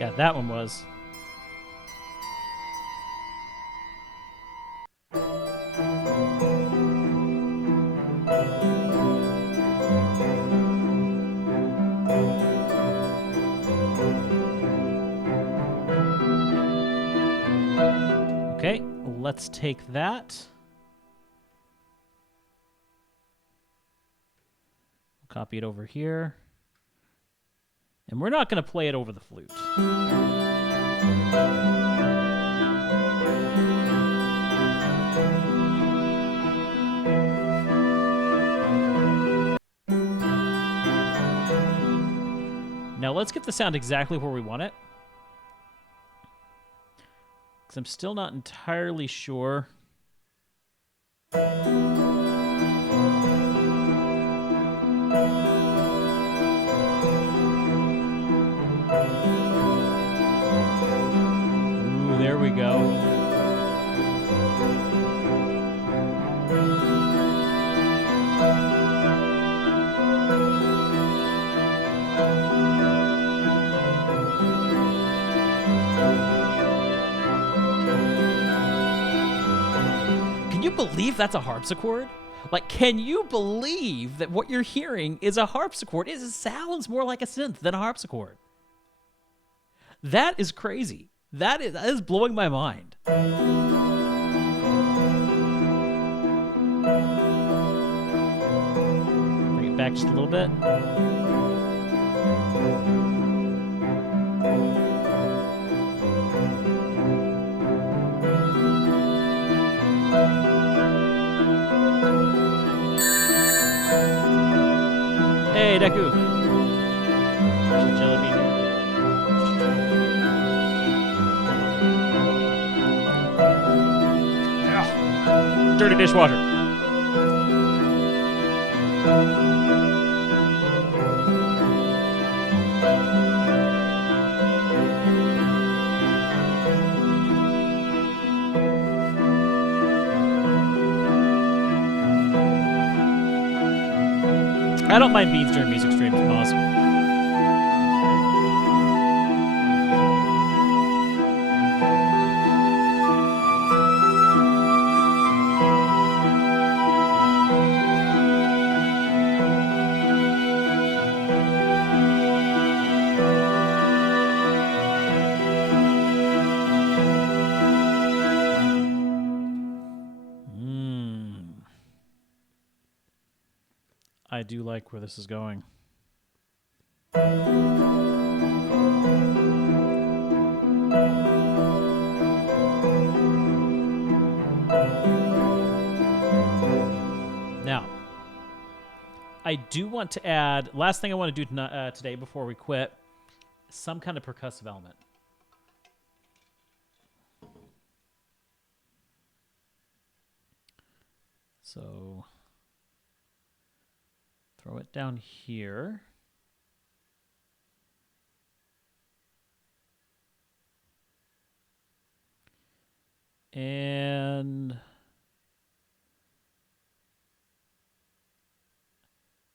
Yeah, that one was. Okay, let's take that. Copy it over here. And we're not going to play it over the flute. Now let's get the sound exactly where we want it. Because I'm still not entirely sure. Ooh, there we go. Can you believe that's a harpsichord? Like, can you believe that what you're hearing is a harpsichord? It sounds more like a synth than a harpsichord. That is crazy. That is blowing my mind. Bring it back just a little bit. Hey, Deku. There's a jelly bean here. Yeah. Dirty dishwasher. I don't mind beans during music streams, Moz. I do like where this is going. I do want to add, last thing I want to do today before we quit, some kind of percussive element. So throw it down here. And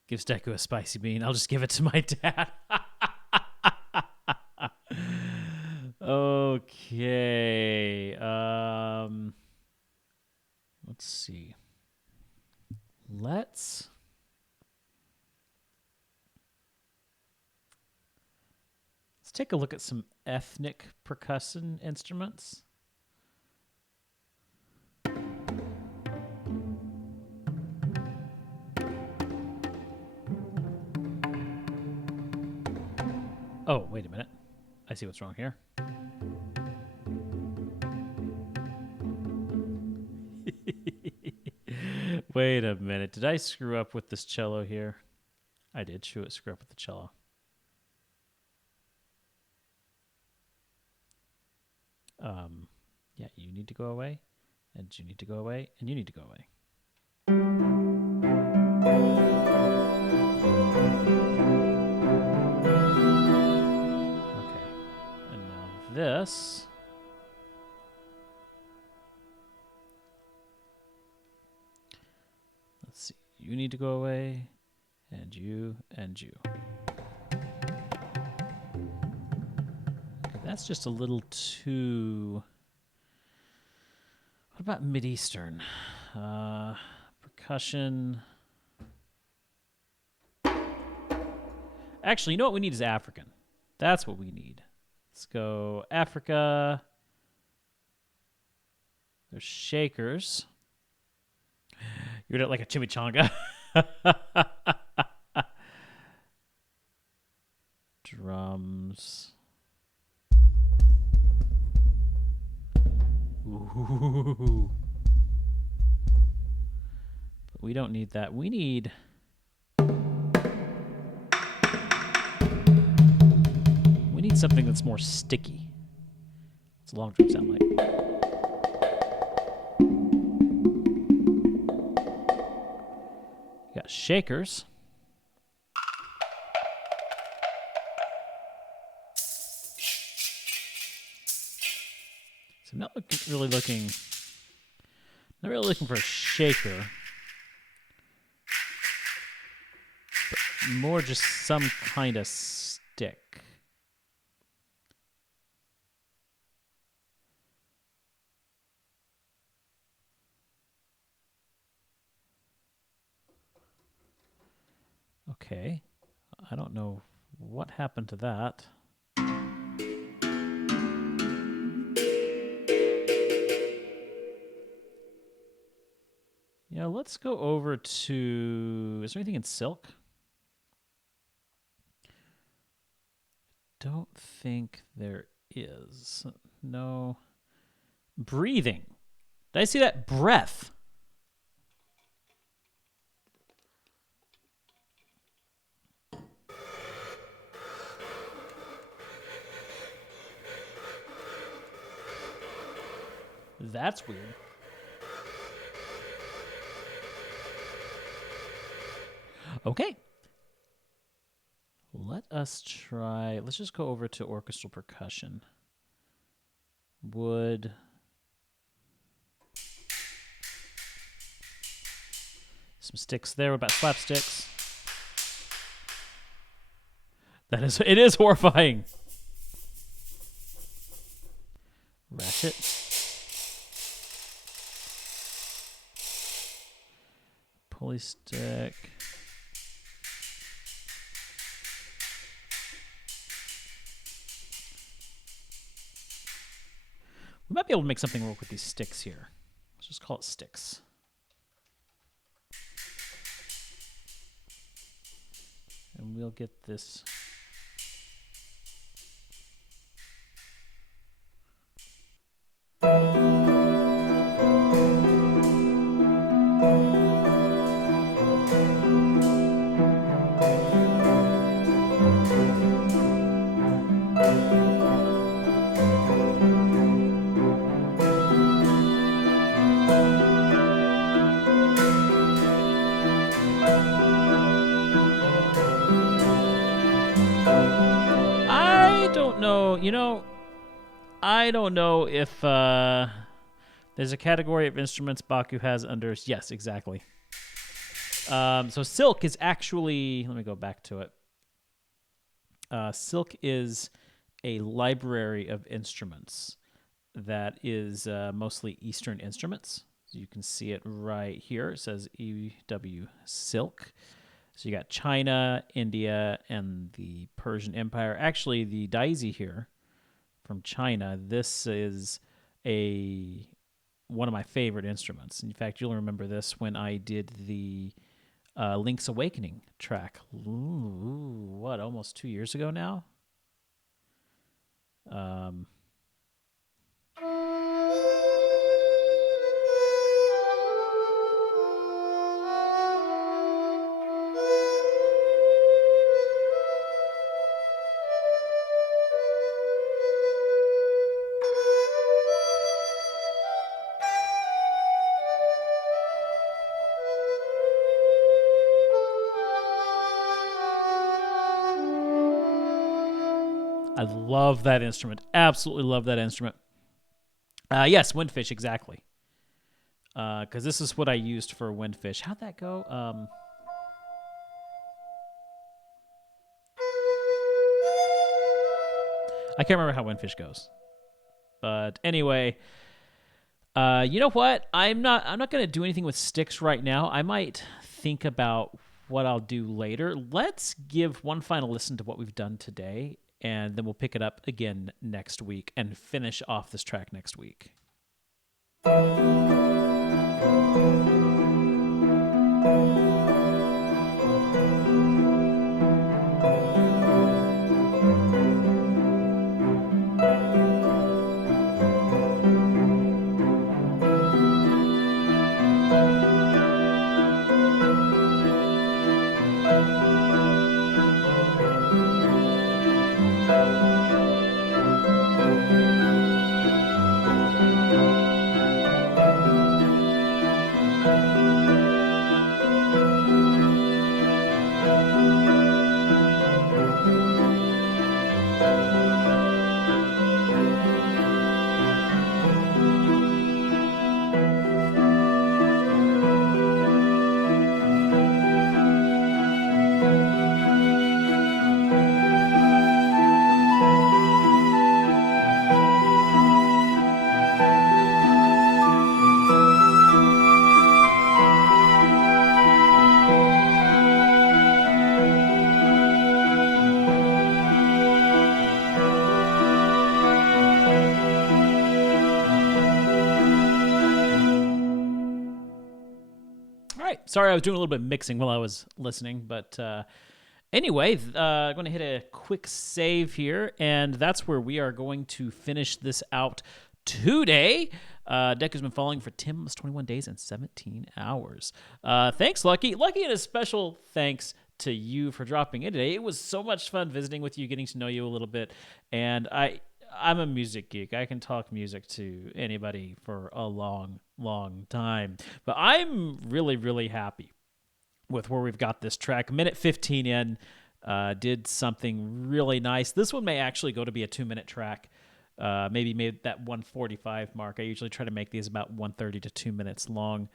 gives Deku a spicy bean. I'll just give it to my dad. Okay. Let's see. Let's take a look at some ethnic percussion instruments. Oh, wait a minute. I see what's wrong here. Wait a minute. Did I screw up with this cello here? I did. Screw up with the cello. Yeah, you need to go away, and you need to go away, and you need to go away. Okay. And now this. Let's see. You need to go away, and you, and you. Okay, that's just a little too... What about Mid-Eastern? Percussion. Actually, you know what we need is African. That's what we need. Let's go Africa. There's shakers. You're doing it like a chimichanga. Drums. Ooh. But we don't need that. We need... We need something that's more sticky. What's a long drum sound like? You got shakers. So I'm not really looking for a shaker, but more just some kind of stick. Okay, I don't know what happened to that. Yeah, let's go over to... Is there anything in silk? Don't think there is. No. Breathing. Did I see that? Breath. That's weird. Okay. Let us try... Let's just go over to orchestral percussion. Wood. Some sticks there. What about slapsticks? It is horrifying. Ratchet. Pulley stick. We might be able to make something work with these sticks here. Let's just call it sticks. And we'll get this. also don't know, I don't know if there's a category of instruments Baku has under. Yes, exactly. So silk is actually, let me go back to it. Silk is a library of instruments that is mostly Eastern instruments. So you can see it right here. It says EW Silk. So you got China, India, and the Persian Empire. Actually, the daisy here from China, this is one of my favorite instruments. In fact, you'll remember this when I did the Link's Awakening track. Almost 2 years ago now? I love that instrument. Absolutely love that instrument. Yes, Windfish, exactly. Because this is what I used for Windfish. How'd that go? I can't remember how Windfish goes. But anyway, you know what? I'm not going to do anything with sticks right now. I might think about what I'll do later. Let's give one final listen to what we've done today, and then we'll pick it up again next week and finish off this track next week. Sorry, I was doing a little bit of mixing while I was listening, but anyway, I'm going to hit a quick save here, and that's where we are going to finish this out today. Deck has been falling for 10 months, 21 days, and 17 hours. Thanks, Lucky. Lucky, and a special thanks to you for dropping in today. It was so much fun visiting with you, getting to know you a little bit, and I'm a music geek. I can talk music to anybody for a long, long time. But I'm really, really happy with where we've got this track. Minute 15 in, did something really nice. This one may actually go to be a 2-minute track. Maybe made that 1:45 mark. I usually try to make these about 1:30 to 2 minutes long.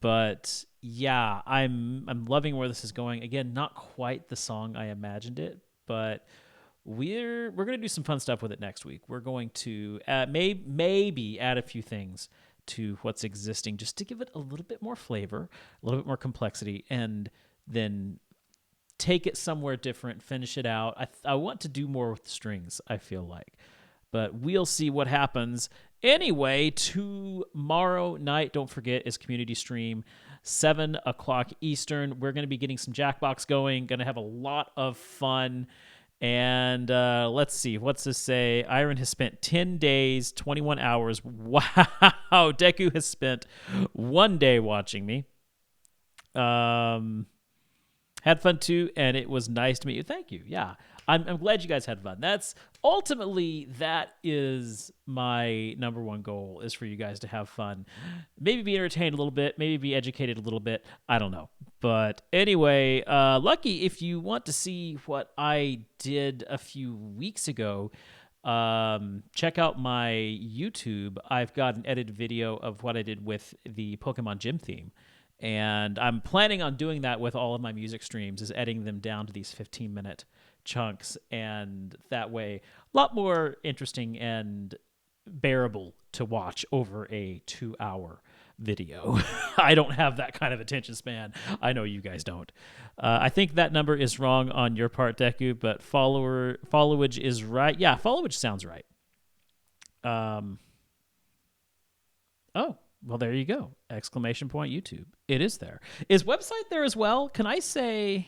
But yeah, I'm loving where this is going. Again, not quite the song I imagined it, but we're going to do some fun stuff with it next week. We're going to maybe add a few things to what's existing just to give it a little bit more flavor, a little bit more complexity, and then take it somewhere different, finish it out. I want to do more with strings, I feel like. But we'll see what happens. Anyway, tomorrow night, don't forget, is community stream, 7 o'clock Eastern. We're going to be getting some Jackbox going, going to have a lot of fun. And let's see, what's this say? Iron has spent 10 days, 21 hours. Wow. Deku has spent 1 day watching me. Had fun too, and it was nice to meet you. Thank you. Yeah. I'm glad you guys had fun. That is my number one goal, is for you guys to have fun. Maybe be entertained a little bit, maybe be educated a little bit. I don't know. But anyway, Lucky, if you want to see what I did a few weeks ago, check out my YouTube. I've got an edited video of what I did with the Pokemon Gym theme. And I'm planning on doing that with all of my music streams, is editing them down to these 15-minute chunks. And that way, a lot more interesting and bearable to watch over a 2-hour video. I don't have that kind of attention span. I know you guys don't. I think that number is wrong on your part, Deku, but followage is right. Yeah, followage sounds right. Oh, well, there you go. Exclamation point YouTube. It is there. Is website there as well? Can I say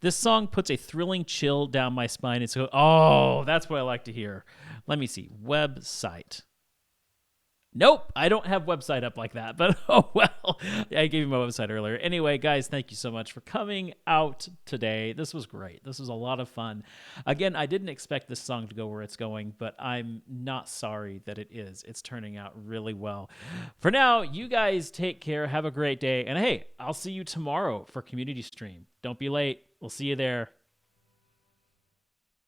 this song puts a thrilling chill down my spine? It's oh, that's what I like to hear. Let me see. Website. Nope, I don't have website up like that, but oh well. I gave you my website earlier. Anyway, guys, thank you so much for coming out today. This was great. This was a lot of fun. Again, I didn't expect this song to go where it's going, but I'm not sorry that it is. It's turning out really well. For now, you guys take care. Have a great day. And hey, I'll see you tomorrow for Community Stream. Don't be late. We'll see you there.